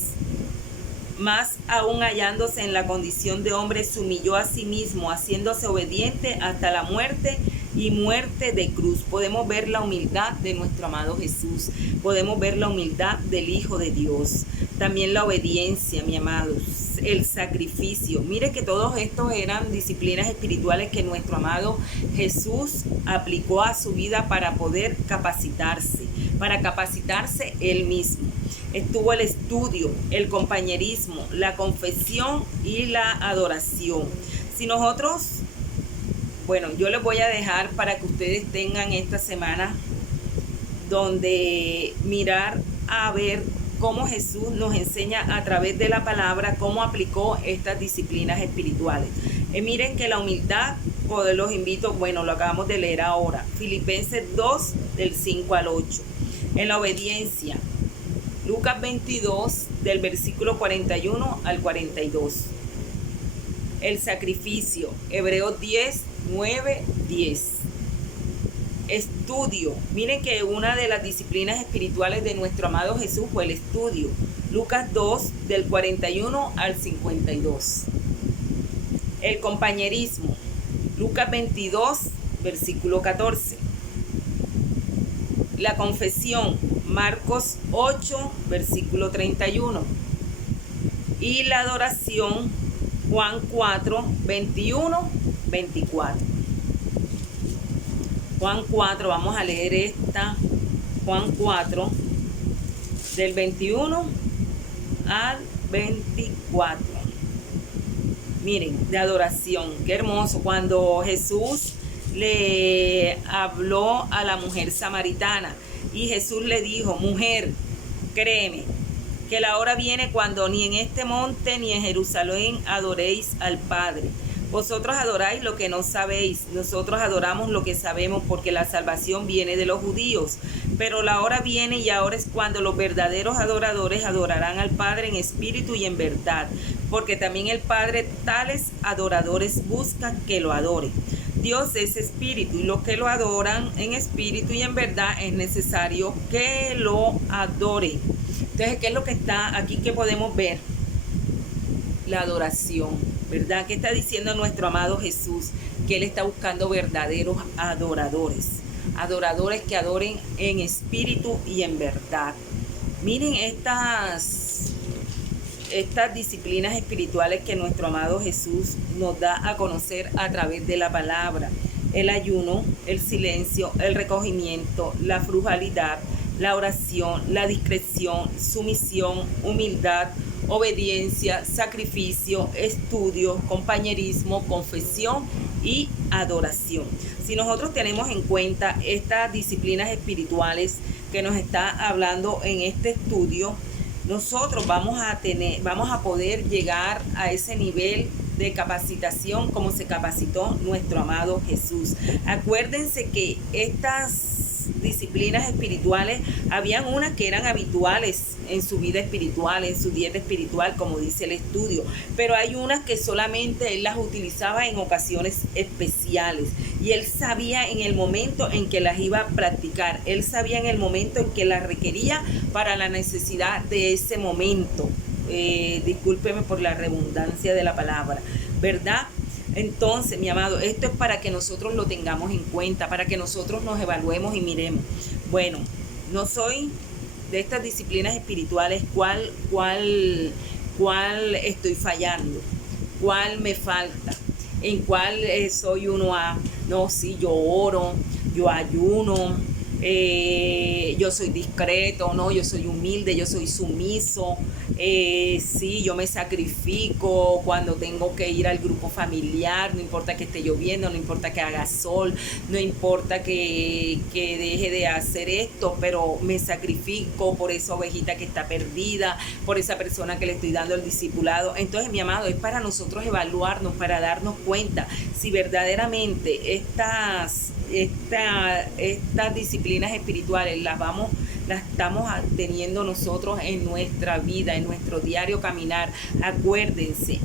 Más aún, hallándose en la condición de hombre, se humilló a sí mismo, haciéndose obediente hasta la muerte y muerte de cruz. Podemos ver la humildad de nuestro amado Jesús. Podemos ver la humildad del Hijo de Dios. También la obediencia, mi amado. El sacrificio. Mire que todos estos eran disciplinas espirituales que nuestro amado Jesús aplicó a su vida para poder capacitarse Él mismo. Estuvo el estudio, el compañerismo, la confesión y la adoración. Si nosotros, bueno, yo les voy a dejar para que ustedes tengan esta semana donde mirar a ver cómo Jesús nos enseña a través de la palabra cómo aplicó estas disciplinas espirituales. Miren que la humildad, pues los invito, bueno, lo acabamos de leer ahora, Filipenses 2, del 5 al 8. En la obediencia, Lucas 22, del versículo 41 al 42. El sacrificio, Hebreos 10, 9, 10. Estudio. Miren que una de las disciplinas espirituales de nuestro amado Jesús fue el estudio. Lucas 2, del 41 al 52. El compañerismo. Lucas 22, versículo 14. La confesión. Marcos 8, versículo 31. Y la adoración. Juan 4, 21, 24. Juan 4, vamos a leer esta. Juan 4, del 21 al 24. Miren, de adoración, qué hermoso. Cuando Jesús le habló a la mujer samaritana y Jesús le dijo: mujer, créeme que la hora viene cuando ni en este monte ni en Jerusalén adoréis al Padre. Vosotros adoráis lo que no sabéis, nosotros adoramos lo que sabemos, porque la salvación viene de los judíos. Pero la hora viene y ahora es cuando los verdaderos adoradores adorarán al Padre en espíritu y en verdad, porque también el Padre tales adoradores busca que lo adoren. Dios es espíritu, y los que lo adoran en espíritu y en verdad es necesario que lo adoren. Entonces, ¿qué es lo que está aquí que podemos ver? La adoración, ¿verdad? ¿Qué está diciendo nuestro amado Jesús? Que Él está buscando verdaderos adoradores. Adoradores que adoren en espíritu y en verdad. Miren estas disciplinas espirituales que nuestro amado Jesús nos da a conocer a través de la palabra. El ayuno, el silencio, el recogimiento, la frugalidad, la oración, la discreción, sumisión, humildad, obediencia, sacrificio, estudio, compañerismo, confesión y adoración. Si nosotros tenemos en cuenta estas disciplinas espirituales que nos está hablando en este estudio, nosotros vamos a poder llegar a ese nivel de capacitación como se capacitó nuestro amado Jesús. Acuérdense que estas disciplinas espirituales, habían unas que eran habituales en su vida espiritual, en su dieta espiritual, como dice el estudio, pero hay unas que solamente él las utilizaba en ocasiones especiales, y él sabía en el momento en que las iba a practicar, él sabía en el momento en que las requería para la necesidad de ese momento. Discúlpeme por la redundancia de la palabra, ¿verdad? Entonces, mi amado, esto es para que nosotros lo tengamos en cuenta, para que nosotros nos evaluemos y miremos. Bueno, no soy de estas disciplinas espirituales, ¿cuál estoy fallando? ¿Cuál me falta? ¿En cuál soy uno a? No, sí, yo oro, yo ayuno, yo soy discreto, no, yo soy humilde, yo soy sumiso, sí, yo me sacrifico cuando tengo que ir al grupo familiar, no importa que esté lloviendo, no importa que haga sol, no importa que deje de hacer esto, pero me sacrifico por esa ovejita que está perdida, por esa persona que le estoy dando el discipulado. Entonces, mi amado, es para nosotros evaluarnos, para darnos cuenta si verdaderamente estas disciplinas espirituales las estamos teniendo nosotros en nuestra vida, en nuestro diario caminar. Acuérdense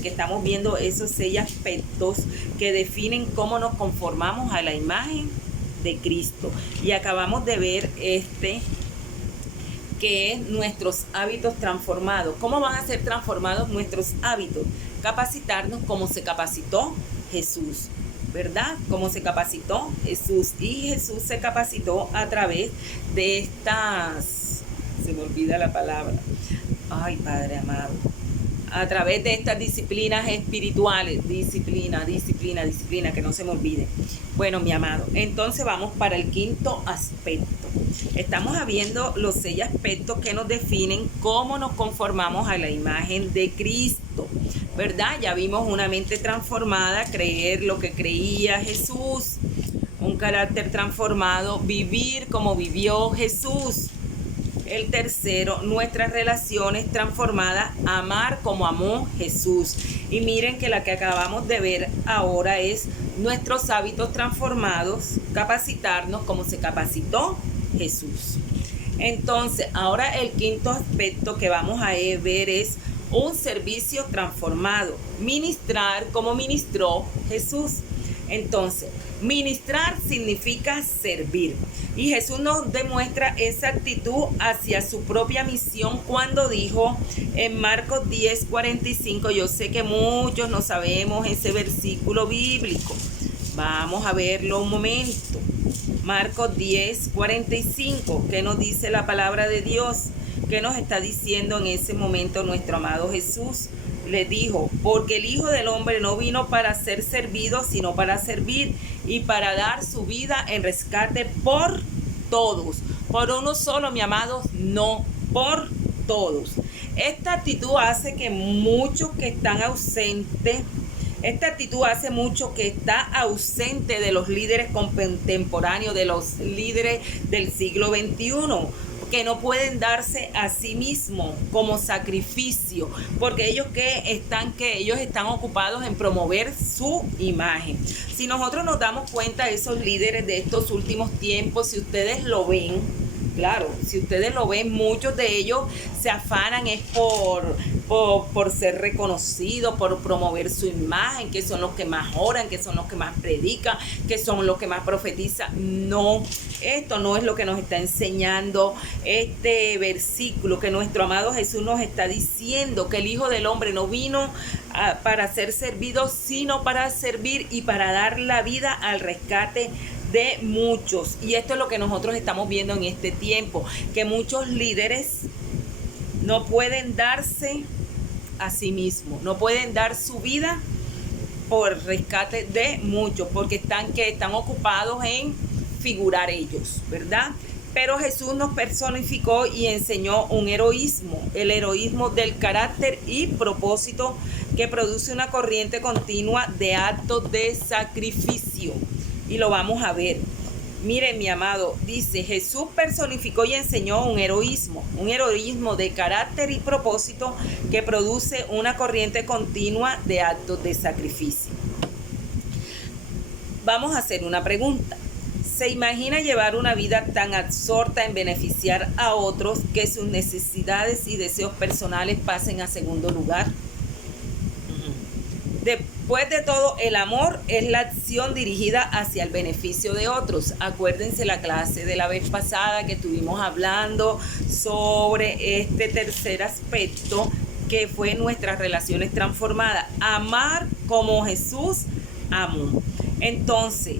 que estamos viendo esos 6 aspectos que definen cómo nos conformamos a la imagen de Cristo. Y acabamos de ver que es nuestros hábitos transformados. ¿Cómo van a ser transformados nuestros hábitos? Capacitarnos como se capacitó Jesús, ¿verdad? Como se capacitó Jesús, y Jesús se capacitó a través de estas, se me olvida la palabra, ay Padre amado, a través de estas disciplinas espirituales, disciplina, que no se me olvide. Bueno, mi amado, entonces vamos para el 5º aspecto. Estamos viendo los 6 aspectos que nos definen cómo nos conformamos a la imagen de Cristo, ¿verdad? Ya vimos una mente transformada, creer lo que creía Jesús, un carácter transformado, vivir como vivió Jesús. El tercero, nuestras relaciones transformadas, amar como amó Jesús. Y miren que la que acabamos de ver ahora es nuestros hábitos transformados, capacitarnos como se capacitó Jesús. Entonces, ahora el 5º aspecto que vamos a ver es un servicio transformado, ministrar como ministró Jesús. Entonces, ministrar significa servir. Y Jesús nos demuestra esa actitud hacia su propia misión cuando dijo en Marcos 10:45, yo sé que muchos no sabemos ese versículo bíblico. Vamos a verlo un momento. Marcos 10:45, ¿qué nos dice la palabra de Dios? ¿Qué nos está diciendo en ese momento nuestro amado Jesús? Le dijo, porque el Hijo del Hombre no vino para ser servido, sino para servir y para dar su vida en rescate por todos. Por uno solo, mi amado, no, por todos. Esta actitud hace que muchos que están ausentes, esta actitud hace mucho que está ausente de los líderes contemporáneos, de los líderes del siglo XXI, que no pueden darse a sí mismos como sacrificio, porque ellos están ocupados en promover su imagen. Si nosotros nos damos cuenta, esos líderes de estos últimos tiempos, si ustedes lo ven, claro, si ustedes lo ven, muchos de ellos se afanan es por ser reconocidos, por promover su imagen, que son los que más oran, que son los que más predican, que son los que más profetizan. No, esto no es lo que nos está enseñando este versículo, que nuestro amado Jesús nos está diciendo, que el Hijo del Hombre no vino para ser servido, sino para servir y para dar la vida al rescate de muchos. Y esto es lo que nosotros estamos viendo en este tiempo, que muchos líderes no pueden darse a sí mismos, no pueden dar su vida por rescate de muchos, porque están ocupados en figurar ellos, ¿verdad? Pero Jesús nos personificó y enseñó un heroísmo, el heroísmo del carácter y propósito que produce una corriente continua de actos de sacrificio. Y lo vamos a ver. Miren, mi amado, dice, Jesús personificó y enseñó un heroísmo de carácter y propósito que produce una corriente continua de actos de sacrificio. Vamos a hacer una pregunta. ¿Se imagina llevar una vida tan absorta en beneficiar a otros que sus necesidades y deseos personales pasen a segundo lugar? Después de todo, el amor es la acción dirigida hacia el beneficio de otros. Acuérdense la clase de la vez pasada que estuvimos hablando sobre este tercer aspecto, que fue nuestras relaciones transformadas. Amar como Jesús amó. Entonces,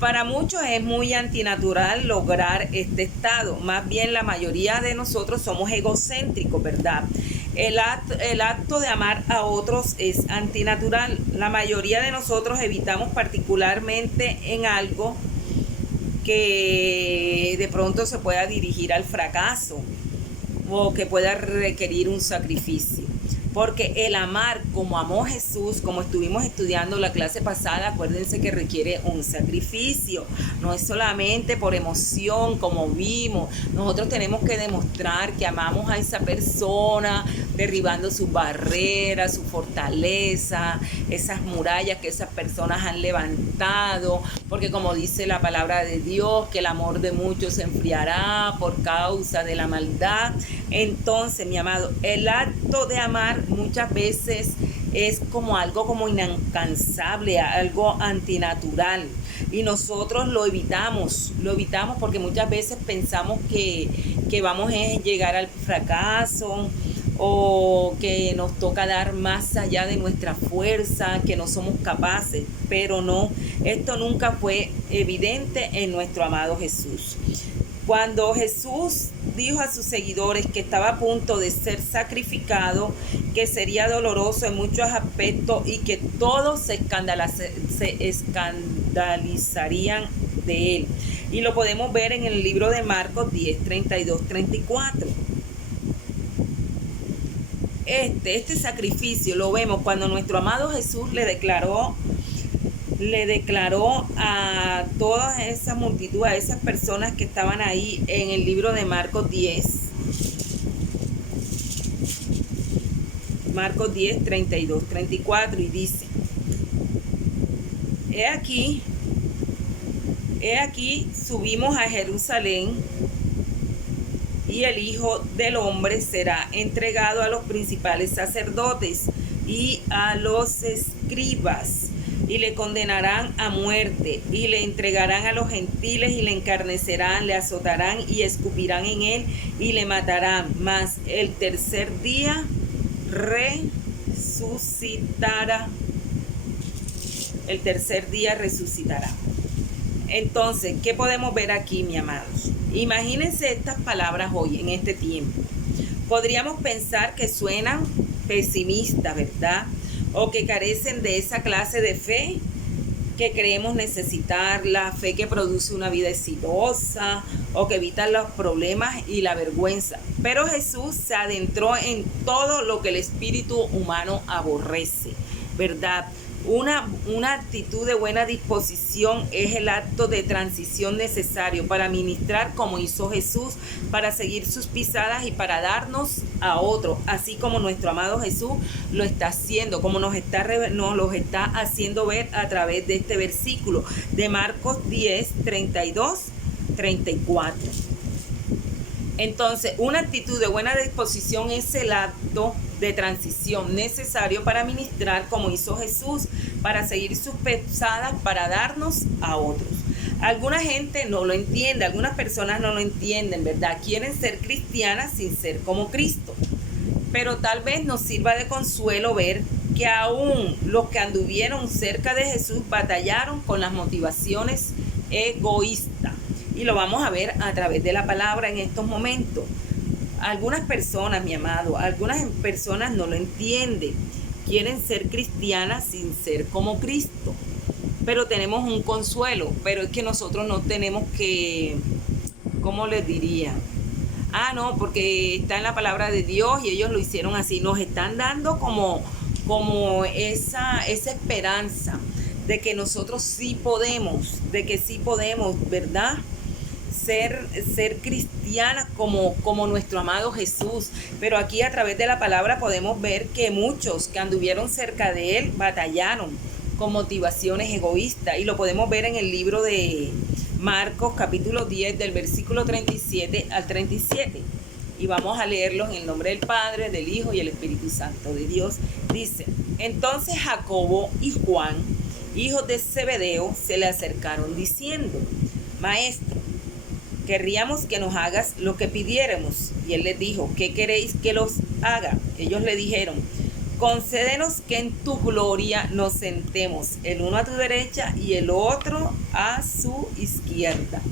para muchos es muy antinatural lograr este estado. Más bien la mayoría de nosotros somos egocéntricos, ¿verdad? El acto de amar a otros es antinatural. La mayoría de nosotros evitamos particularmente en algo que de pronto se pueda dirigir al fracaso o que pueda requerir un sacrificio. Porque el amar como amó Jesús, como estuvimos estudiando la clase pasada, acuérdense que requiere un sacrificio. No es solamente por emoción, como vimos. Nosotros tenemos que demostrar que amamos a esa persona, derribando sus barreras, su fortaleza, esas murallas que esas personas han levantado. Porque como dice la palabra de Dios, que el amor de muchos se enfriará por causa de la maldad. Entonces, mi amado, el acto de amar muchas veces es como algo como inalcanzable, algo antinatural, y nosotros lo evitamos porque muchas veces pensamos que vamos a llegar al fracaso o que nos toca dar más allá de nuestra fuerza, que no somos capaces, pero no, esto nunca fue evidente en nuestro amado Jesús. Cuando Jesús dijo a sus seguidores que estaba a punto de ser sacrificado, que sería doloroso en muchos aspectos y que todos se escandalizarían de él. Y lo podemos ver en el libro de Marcos 10, 32, 34. Este sacrificio lo vemos cuando nuestro amado Jesús le declaró a toda esa multitud, a esas personas que estaban ahí en el libro de Marcos 10. Marcos 10, 32, 34, y dice: He aquí, subimos a Jerusalén, y el Hijo del Hombre será entregado a los principales sacerdotes y a los escribas, y le condenarán a muerte, y le entregarán a los gentiles, y le encarnecerán, le azotarán y escupirán en él, y le matarán, mas el tercer día resucitará. El tercer día resucitará. Entonces, ¿qué podemos ver aquí, mi amados? Imagínense estas palabras hoy, en este tiempo. Podríamos pensar que suenan pesimistas, ¿verdad? O que carecen de esa clase de fe que creemos necesitar, la fe que produce una vida exitosa o que evita los problemas y la vergüenza. Pero Jesús se adentró en todo lo que el espíritu humano aborrece, ¿verdad? Una actitud de buena disposición es el acto de transición necesario para ministrar como hizo Jesús, para seguir sus pisadas y para darnos a otros, así como nuestro amado Jesús lo está haciendo, como nos los está haciendo ver a través de este versículo de Marcos 10, 32, 34. Entonces, una actitud de buena disposición es el acto de transición necesario para ministrar como hizo Jesús, para seguir sus pisadas, para darnos a otros. Alguna gente no lo entiende, algunas personas no lo entienden, ¿verdad? Quieren ser cristianas sin ser como Cristo. Pero tal vez nos sirva de consuelo ver que aún los que anduvieron cerca de Jesús batallaron con las motivaciones egoístas. Y lo vamos a ver a través de la palabra en estos momentos. Algunas personas, mi amado, algunas personas no lo entienden. Quieren ser cristianas sin ser como Cristo. Pero tenemos un consuelo. Pero es que nosotros no tenemos que, ¿cómo les diría? No, porque está en la palabra de Dios y ellos lo hicieron así. Nos están dando como esa esperanza de que nosotros sí podemos, ¿verdad? Ser cristianas como nuestro amado Jesús. Pero aquí a través de la palabra podemos ver que muchos que anduvieron cerca de él batallaron con motivaciones egoístas, y lo podemos ver en el libro de Marcos capítulo 10 del versículo 37 al 37. Y vamos a leerlos en el nombre del Padre, del Hijo y el Espíritu Santo de Dios. Dice: entonces Jacobo y Juan, hijos de Zebedeo, se le acercaron diciendo: Maestro, querríamos que nos hagas lo que pidiéramos. Y él les dijo: ¿qué queréis que los haga? Ellos le dijeron: concédenos que en tu gloria nos sentemos, el uno a tu derecha y el otro a su izquierda.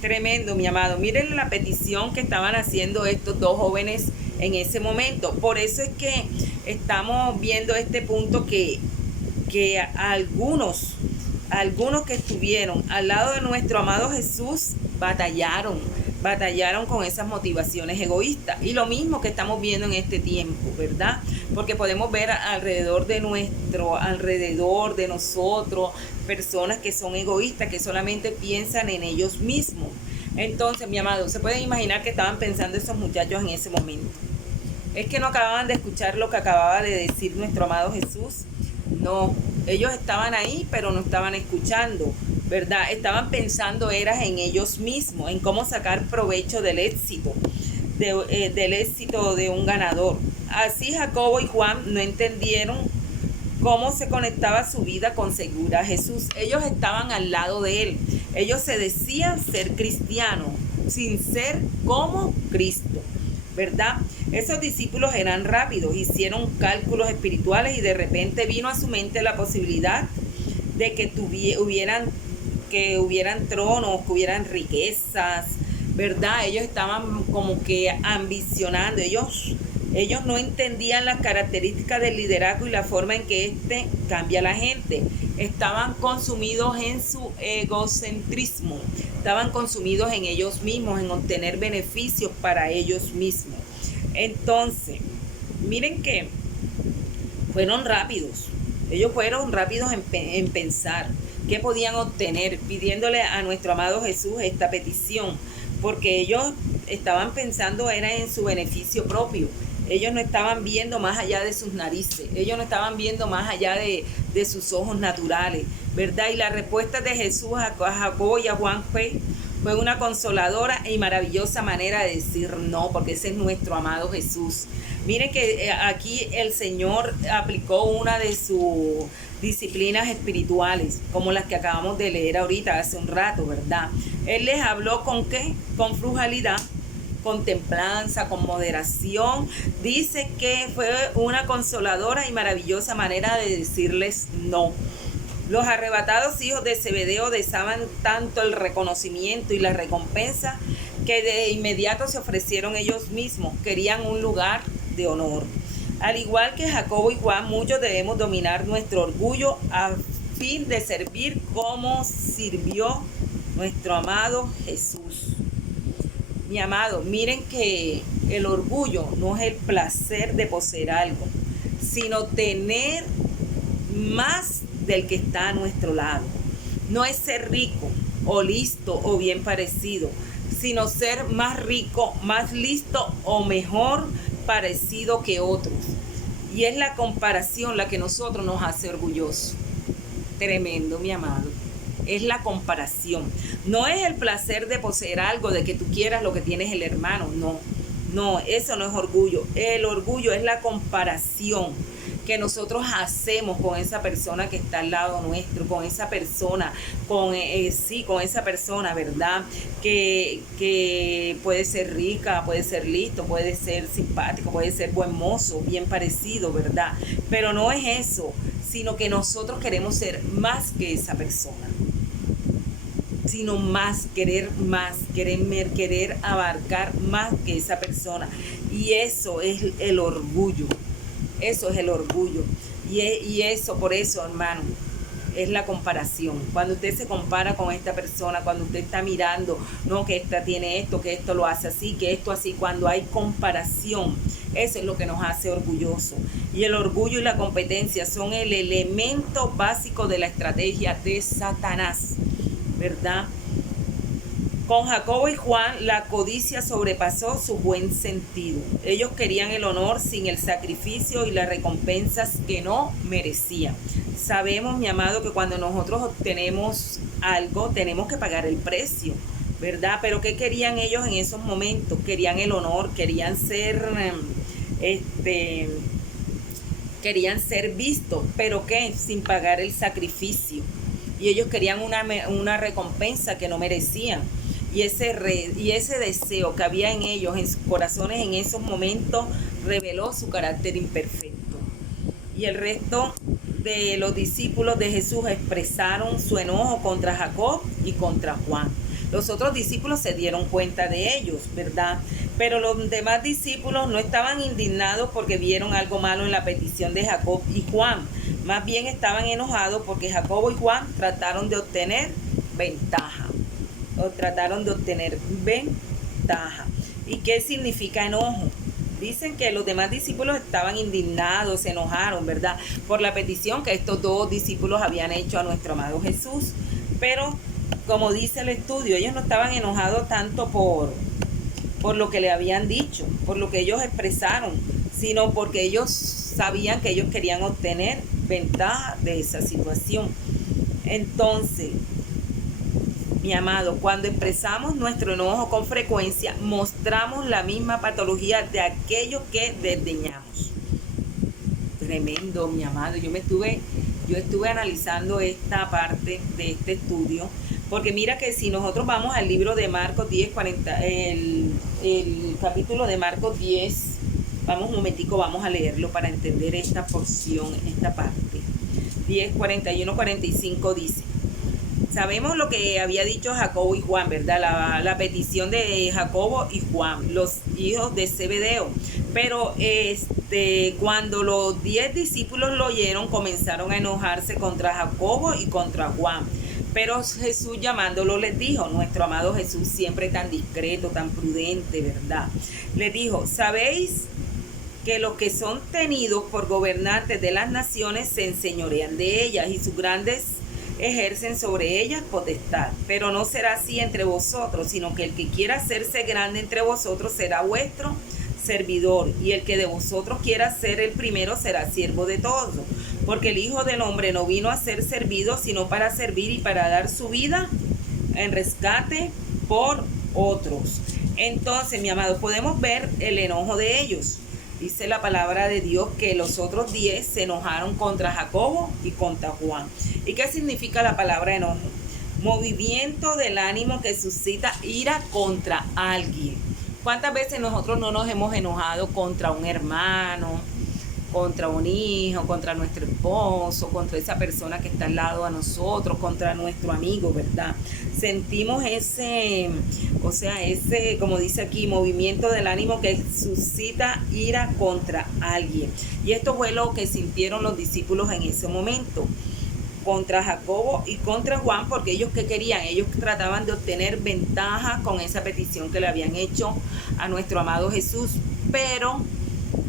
Tremendo, mi amado. Miren la petición que estaban haciendo estos dos jóvenes en ese momento. Por eso es que estamos viendo este punto, que algunos que estuvieron al lado de nuestro amado Jesús batallaron con esas motivaciones egoístas. Y lo mismo que estamos viendo en este tiempo, ¿verdad? Porque podemos ver alrededor de nosotros, personas que son egoístas, que solamente piensan en ellos mismos. Entonces, mi amado, ¿se pueden imaginar que estaban pensando esos muchachos en ese momento? ¿Es que no acababan de escuchar lo que acababa de decir nuestro amado Jesús? No, ellos estaban ahí, pero no estaban escuchando, ¿verdad? Estaban pensando en ellos mismos, en cómo sacar provecho del éxito de un ganador. Así Jacobo y Juan no entendieron cómo se conectaba su vida con seguir a Jesús. Ellos estaban al lado de él. Ellos se decían ser cristianos, sin ser como Cristo, ¿verdad? Esos discípulos eran rápidos, hicieron cálculos espirituales y de repente vino a su mente la posibilidad de que hubieran tronos, que hubieran riquezas, ¿verdad? Ellos estaban como que ambicionando. Ellos no entendían las características del liderazgo y la forma en que éste cambia a la gente. Estaban consumidos en su egocentrismo, estaban consumidos en ellos mismos, en obtener beneficios para ellos mismos. Entonces, miren que fueron rápidos. Ellos fueron rápidos en pensar qué podían obtener, pidiéndole a nuestro amado Jesús esta petición, porque ellos estaban pensando era en su beneficio propio. Ellos no estaban viendo más allá de sus narices, ellos no estaban viendo más allá de sus ojos naturales, ¿verdad? Y la respuesta de Jesús a Jacobo y a Juan fue una consoladora y maravillosa manera de decir no, porque ese es nuestro amado Jesús. Miren que aquí el Señor aplicó una de sus disciplinas espirituales, como las que acabamos de leer ahorita hace un rato, ¿verdad? Él les habló ¿con qué? Con frugalidad, con templanza, con moderación. Dice que fue una consoladora y maravillosa manera de decirles no. Los arrebatados hijos de Zebedeo deseaban tanto el reconocimiento y la recompensa que de inmediato se ofrecieron ellos mismos. Querían un lugar de honor. Al igual que Jacobo y Juan, muchos debemos dominar nuestro orgullo a fin de servir como sirvió nuestro amado Jesús. Mi amado, miren que el orgullo no es el placer de poseer algo, sino tener más del que está a nuestro lado. No es ser rico o listo o bien parecido, sino ser más rico, más listo o mejor parecido que otros. Y es la comparación la que nosotros nos hace orgullosos. Tremendo, mi amado. Es la comparación. No es el placer de poseer algo, de que tú quieras lo que tienes el hermano. No, eso no es orgullo. El orgullo es la comparación que nosotros hacemos con esa persona que está al lado nuestro, con esa persona, con esa persona, ¿verdad? Que puede ser rica, puede ser listo, puede ser simpático, puede ser buen mozo, bien parecido, ¿verdad? Pero no es eso, sino que nosotros queremos ser más que esa persona. Sino querer abarcar más que esa persona. Y eso es el orgullo. Eso es el orgullo. Y eso, por eso, hermano, es la comparación. Cuando usted se compara con esta persona, cuando usted está mirando, no, que esta tiene esto, que esto lo hace así, que esto así, cuando hay comparación, eso es lo que nos hace orgullosos. Y el orgullo y la competencia son el elemento básico de la estrategia de Satanás, ¿verdad? Con Jacobo y Juan, la codicia sobrepasó su buen sentido. Ellos querían el honor sin el sacrificio y las recompensas que no merecían. Sabemos, mi amado, que cuando nosotros obtenemos algo, tenemos que pagar el precio, ¿verdad? Pero ¿qué querían ellos en esos momentos? Querían el honor, querían ser vistos, pero ¿qué? Sin pagar el sacrificio. Y ellos querían una recompensa que no merecían. Y ese deseo que había en ellos, en sus corazones en esos momentos, reveló su carácter imperfecto. Y el resto de los discípulos de Jesús expresaron su enojo contra Jacob y contra Juan. Los otros discípulos se dieron cuenta de ellos, ¿verdad? Pero los demás discípulos no estaban indignados porque vieron algo malo en la petición de Jacob y Juan. Más bien estaban enojados porque Jacobo y Juan trataron de obtener ventaja. ¿Y qué significa enojo? Dicen que los demás discípulos estaban indignados, se enojaron, ¿verdad? Por la petición que estos dos discípulos habían hecho a nuestro amado Jesús. Pero, como dice el estudio, ellos no estaban enojados tanto por lo que le habían dicho, por lo que ellos expresaron, sino porque ellos sabían que ellos querían obtener ventaja de esa situación. Entonces, mi amado, cuando expresamos nuestro enojo con frecuencia, mostramos la misma patología de aquellos que desdeñamos. Tremendo, mi amado. Yo estuve analizando esta parte de este estudio, porque mira que si nosotros vamos al libro de Marcos 10, el capítulo de Marcos 10, vamos un momentico, vamos a leerlo para entender esta porción, esta parte. 10, 41, 45 dice: sabemos lo que había dicho Jacobo y Juan, ¿verdad? La petición de Jacobo y Juan, los hijos de Zebedeo. Pero cuando los 10 discípulos lo oyeron, comenzaron a enojarse contra Jacobo y contra Juan. Pero Jesús, llamándolo, les dijo, nuestro amado Jesús, siempre tan discreto, tan prudente, ¿verdad? Les dijo: ¿sabéis que los que son tenidos por gobernantes de las naciones se enseñorean de ellas y sus grandes ejercen sobre ellas potestad? Pero no será así entre vosotros, sino que el que quiera hacerse grande entre vosotros será vuestro servidor, y el que de vosotros quiera ser el primero será siervo de todos. Porque el Hijo del Hombre no vino a ser servido, sino para servir y para dar su vida en rescate por otros. Entonces, mi amado, podemos ver el enojo de ellos. Dice la palabra de Dios que los otros 10 se enojaron contra Jacobo y contra Juan. ¿Y qué significa la palabra enojo? Movimiento del ánimo que suscita ira contra alguien. ¿Cuántas veces nosotros no nos hemos enojado contra un hermano, contra un hijo, contra nuestro esposo, contra esa persona que está al lado a nosotros, contra nuestro amigo, ¿verdad? Sentimos ese, como dice aquí, movimiento del ánimo que suscita ira contra alguien. Y esto fue lo que sintieron los discípulos en ese momento, contra Jacobo y contra Juan, porque ellos ¿qué querían? Ellos trataban de obtener ventaja con esa petición que le habían hecho a nuestro amado Jesús. Pero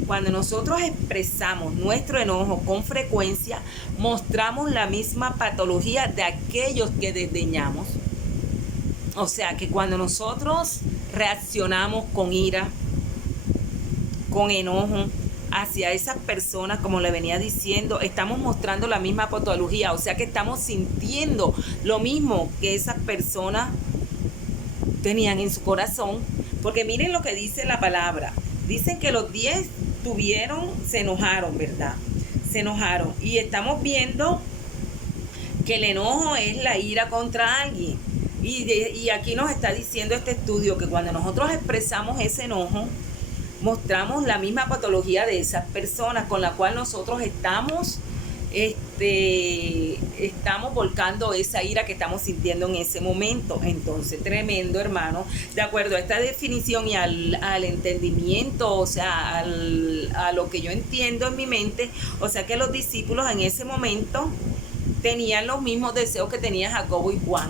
cuando nosotros expresamos nuestro enojo con frecuencia, mostramos la misma patología de aquellos que desdeñamos. O sea que cuando nosotros reaccionamos con ira, con enojo hacia esas personas, como le venía diciendo, estamos mostrando la misma patología. O sea que estamos sintiendo lo mismo que esas personas tenían en su corazón. Porque miren lo que dice la palabra. Dicen que los 10 se enojaron, ¿verdad? Se enojaron. Y estamos viendo que el enojo es la ira contra alguien. Y aquí nos está diciendo este estudio que cuando nosotros expresamos ese enojo, mostramos la misma patología de esas personas con la cual nosotros estamos volcando esa ira que estamos sintiendo en ese momento. Entonces, tremendo, hermano, de acuerdo a esta definición y al entendimiento, o sea, a lo que yo entiendo en mi mente, o sea que los discípulos en ese momento tenían los mismos deseos que tenía Jacobo y Juan.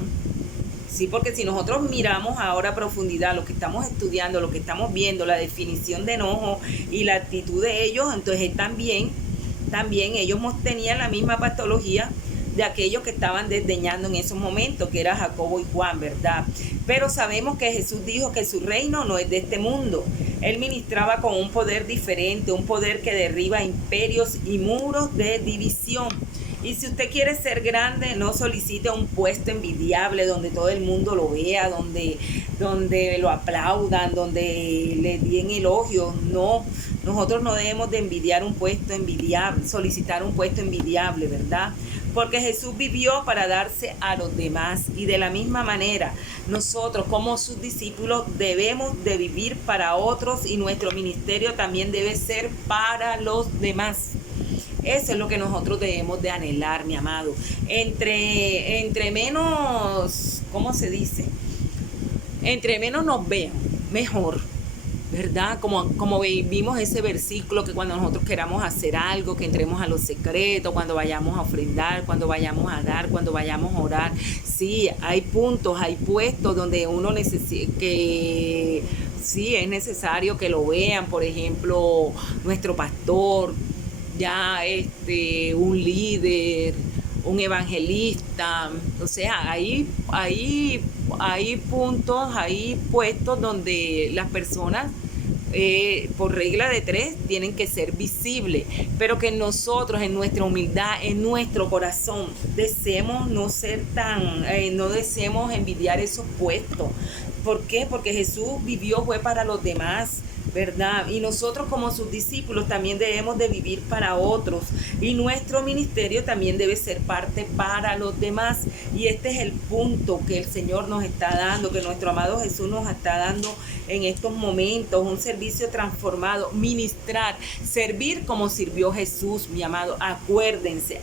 Sí, porque si nosotros miramos ahora a profundidad lo que estamos estudiando, lo que estamos viendo, la definición de enojo y la actitud de ellos, entonces también ellos tenían la misma patología de aquellos que estaban desdeñando en esos momentos, que era Jacobo y Juan, ¿verdad? Pero sabemos que Jesús dijo que su reino no es de este mundo. Él ministraba con un poder diferente, un poder que derriba imperios y muros de división. Y si usted quiere ser grande, no solicite un puesto envidiable donde todo el mundo lo vea, donde lo aplaudan, donde le den elogios. No, nosotros no debemos de envidiar un puesto envidiable, solicitar un puesto envidiable, ¿verdad? Porque Jesús vivió para darse a los demás, y de la misma manera nosotros como sus discípulos debemos de vivir para otros, y nuestro ministerio también debe ser para los demás. Eso es lo que nosotros debemos de anhelar, mi amado. Entre menos, ¿cómo se dice? Entre menos nos vean, mejor, ¿verdad? Como vimos ese versículo, que cuando nosotros queramos hacer algo, que entremos a los secretos, cuando vayamos a ofrendar, cuando vayamos a dar, cuando vayamos a orar. Sí, hay puntos, hay puestos donde uno necesita que sí es necesario que lo vean. Por ejemplo, nuestro pastor, ya un líder, un evangelista. O sea, hay puntos, hay puestos donde las personas por regla de 3 tienen que ser visibles, pero que nosotros en nuestra humildad, en nuestro corazón, deseemos no ser no deseemos envidiar esos puestos. ¿Por qué? Porque Jesús vivió, fue para los demás, ¿verdad? Y nosotros como sus discípulos también debemos de vivir para otros, y nuestro ministerio también debe ser parte para los demás. Y este es el punto que el Señor nos está dando, que nuestro amado Jesús nos está dando en estos momentos, un servicio transformado, ministrar, servir como sirvió Jesús, mi amado. Acuérdense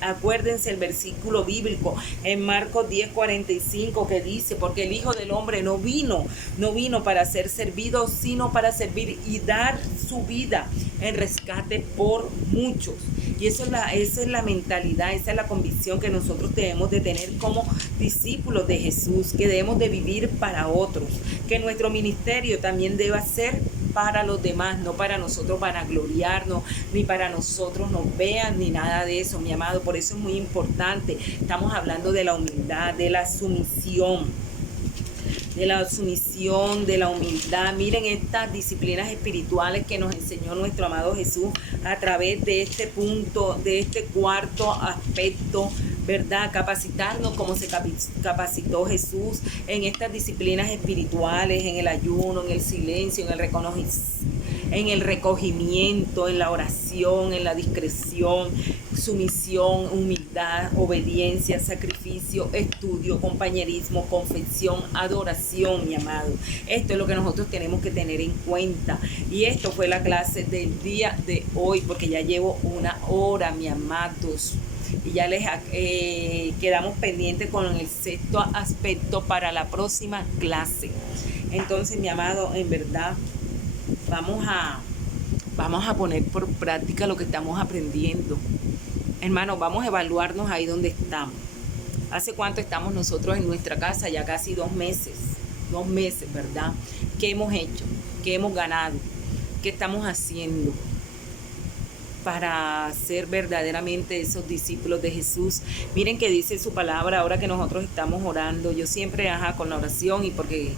el versículo bíblico en Marcos 10:45, que dice: porque el Hijo del Hombre no vino para ser servido, sino para servir y dar su vida en rescate por muchos. Y esa es la mentalidad, esa es la convicción que nosotros debemos de tener como discípulos de Jesús, que debemos de vivir para otros, que nuestro ministerio también deba ser para los demás, no para nosotros vanagloriarnos, ni para nosotros nos vean, ni nada de eso, mi amado. Por eso es muy importante. Estamos hablando de la humildad, de la sumisión, de la humildad. Miren estas disciplinas espirituales que nos enseñó nuestro amado Jesús a través de este punto, de este cuarto aspecto, ¿verdad? Capacitarnos como se capacitó Jesús en estas disciplinas espirituales, en el ayuno, en el silencio, en el recogimiento, en la oración, en la discreción, sumisión, humildad, obediencia, sacrificio, estudio, compañerismo, confesión, adoración, mi amado. Esto es lo que nosotros tenemos que tener en cuenta. Y esto fue la clase del día de hoy, porque ya llevo 1 hora, mi amados. Y ya les quedamos pendientes con el 6º aspecto para la próxima clase. Entonces, mi amado, en verdad, vamos a poner por práctica lo que estamos aprendiendo. Hermanos, vamos a evaluarnos ahí donde estamos. ¿Hace cuánto estamos nosotros en nuestra casa? Ya casi 2 meses. 2 meses, ¿verdad? ¿Qué hemos hecho? ¿Qué hemos ganado? ¿Qué estamos haciendo para ser verdaderamente esos discípulos de Jesús? Miren que dice su palabra ahora que nosotros estamos orando. Yo siempre, con la oración, y porque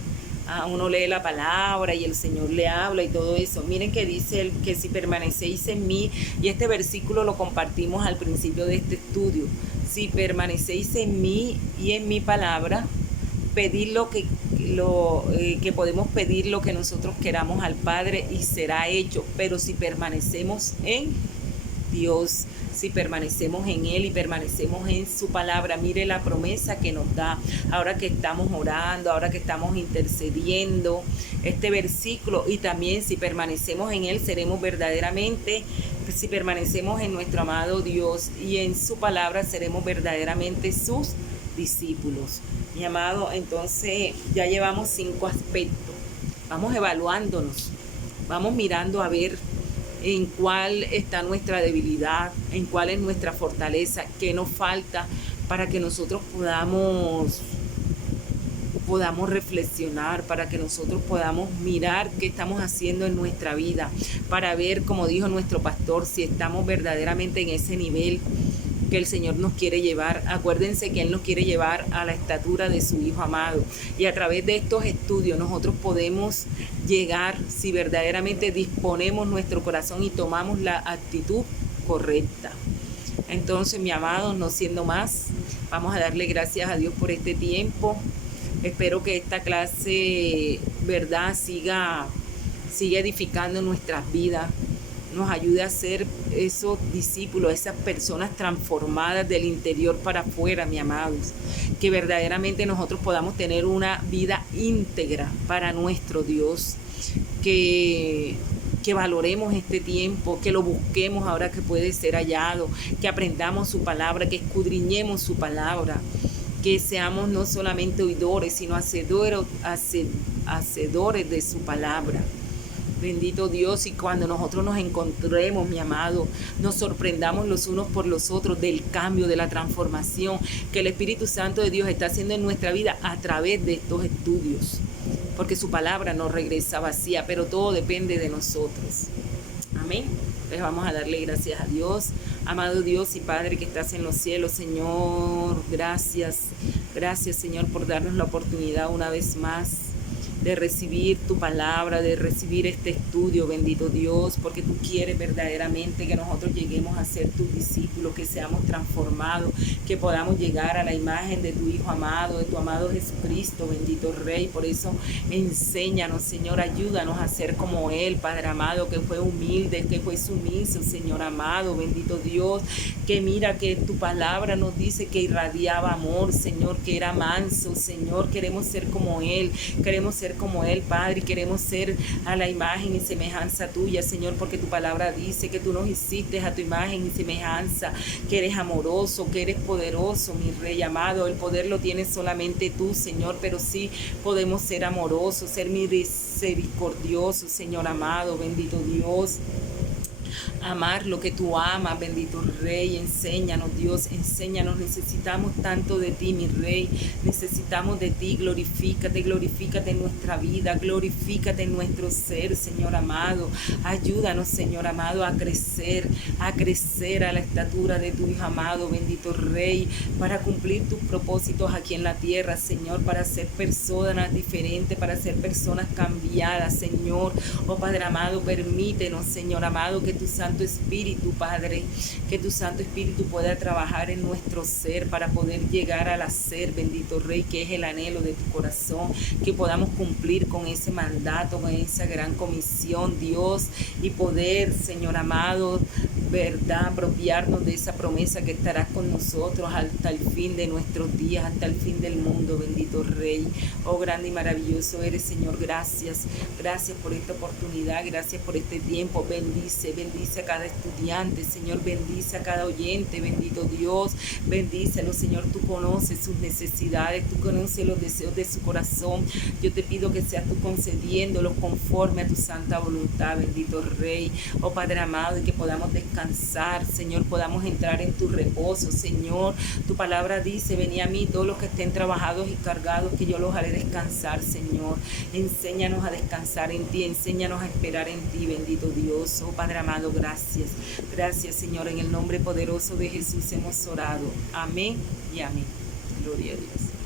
uno lee la palabra y el Señor le habla y todo eso. Miren que dice él que si permanecéis en mí, y este versículo lo compartimos al principio de este estudio: si permanecéis en mí y en mi palabra, pedid que podemos pedir lo que nosotros queramos al Padre y será hecho. Pero si permanecemos en Dios, si permanecemos en Él y permanecemos en su palabra, mire la promesa que nos da ahora que estamos orando, ahora que estamos intercediendo, este versículo. Y también si permanecemos en Él, seremos verdaderamente, si permanecemos en nuestro amado Dios y en su palabra, seremos verdaderamente sus discípulos. Mi amado, entonces ya llevamos 5 aspectos. Vamos evaluándonos, vamos mirando a ver en cuál está nuestra debilidad, en cuál es nuestra fortaleza, qué nos falta para que nosotros podamos reflexionar, para que nosotros podamos mirar qué estamos haciendo en nuestra vida, para ver, como dijo nuestro pastor, si estamos verdaderamente en ese nivel que el Señor nos quiere llevar. Acuérdense que Él nos quiere llevar a la estatura de su Hijo amado, y a través de estos estudios nosotros podemos llegar, si verdaderamente disponemos nuestro corazón y tomamos la actitud correcta. Entonces, mi amado, no siendo más, vamos a darle gracias a Dios por este tiempo. Espero que esta clase, verdad, siga edificando nuestras vidas, nos ayude a ser esos discípulos, esas personas transformadas del interior para afuera, mis amados. Que verdaderamente nosotros podamos tener una vida íntegra para nuestro Dios. Que valoremos este tiempo, que lo busquemos ahora que puede ser hallado, que aprendamos su palabra, que escudriñemos su palabra, que seamos no solamente oidores, sino hacedores de su palabra. Bendito Dios, y cuando nosotros nos encontremos, mi amado, nos sorprendamos los unos por los otros del cambio, de la transformación que el Espíritu Santo de Dios está haciendo en nuestra vida a través de estos estudios, porque su palabra no regresa vacía, pero todo depende de nosotros. Amén. Pues vamos a darle gracias a Dios. Amado Dios y Padre que estás en los cielos, Señor, gracias. Gracias, Señor, por darnos la oportunidad una vez más de recibir tu palabra, de recibir este estudio, bendito Dios, porque tú quieres verdaderamente que nosotros lleguemos a ser tus discípulos, que seamos transformados, que podamos llegar a la imagen de tu Hijo amado, de tu amado Jesucristo, bendito Rey. Por eso enséñanos, Señor, ayúdanos a ser como Él, Padre amado, que fue humilde, que fue sumiso, Señor amado, bendito Dios, que mira que tu palabra nos dice que irradiaba amor, Señor, que era manso, Señor. Queremos ser como Él, queremos ser como Él, Padre, y queremos ser a la imagen y semejanza tuya, Señor, porque tu palabra dice que tú nos hiciste a tu imagen y semejanza, que eres amoroso, que eres poderoso, mi Rey amado. El poder lo tienes solamente tú, Señor, pero sí podemos ser amorosos, ser misericordiosos, Señor amado, bendito Dios. Amar lo que tú amas, bendito Rey. Enséñanos, Dios, enséñanos. Necesitamos tanto de ti, mi Rey. Necesitamos de ti. Glorifícate, glorifícate en nuestra vida, glorifícate en nuestro ser, Señor amado. Ayúdanos, Señor amado, a crecer a la estatura de tu Hijo amado, bendito Rey, para cumplir tus propósitos aquí en la tierra, Señor, para ser personas diferentes, para ser personas cambiadas, Señor. Oh Padre amado, permítenos, Señor amado, que tu Santo Espíritu, Padre, que tu Santo Espíritu pueda trabajar en nuestro ser para poder llegar al hacer, bendito Rey, que es el anhelo de tu corazón, que podamos cumplir con ese mandato, con esa gran comisión, Dios, y poder, Señor amado, verdad, apropiarnos de esa promesa que estarás con nosotros hasta el fin de nuestros días, hasta el fin del mundo, bendito Rey. Oh, grande y maravilloso eres, Señor. Gracias, gracias por esta oportunidad, gracias por este tiempo. Bendice a cada estudiante, Señor, bendice a cada oyente, bendito Dios, bendícelo, Señor. Tú conoces sus necesidades, tú conoces los deseos de su corazón. Yo te pido que seas tú concediéndolos conforme a tu santa voluntad, bendito Rey. Oh Padre amado, y que podamos descansar, Señor, podamos entrar en tu reposo, Señor. Tu palabra dice: venid a mí todos los que estén trabajados y cargados, que yo los haré descansar, Señor. Enséñanos a descansar en ti, enséñanos a esperar en ti, bendito Dios. Oh Padre amado, gracias. Gracias, Señor. En el nombre poderoso de Jesús hemos orado. Amén y amén. Gloria a Dios.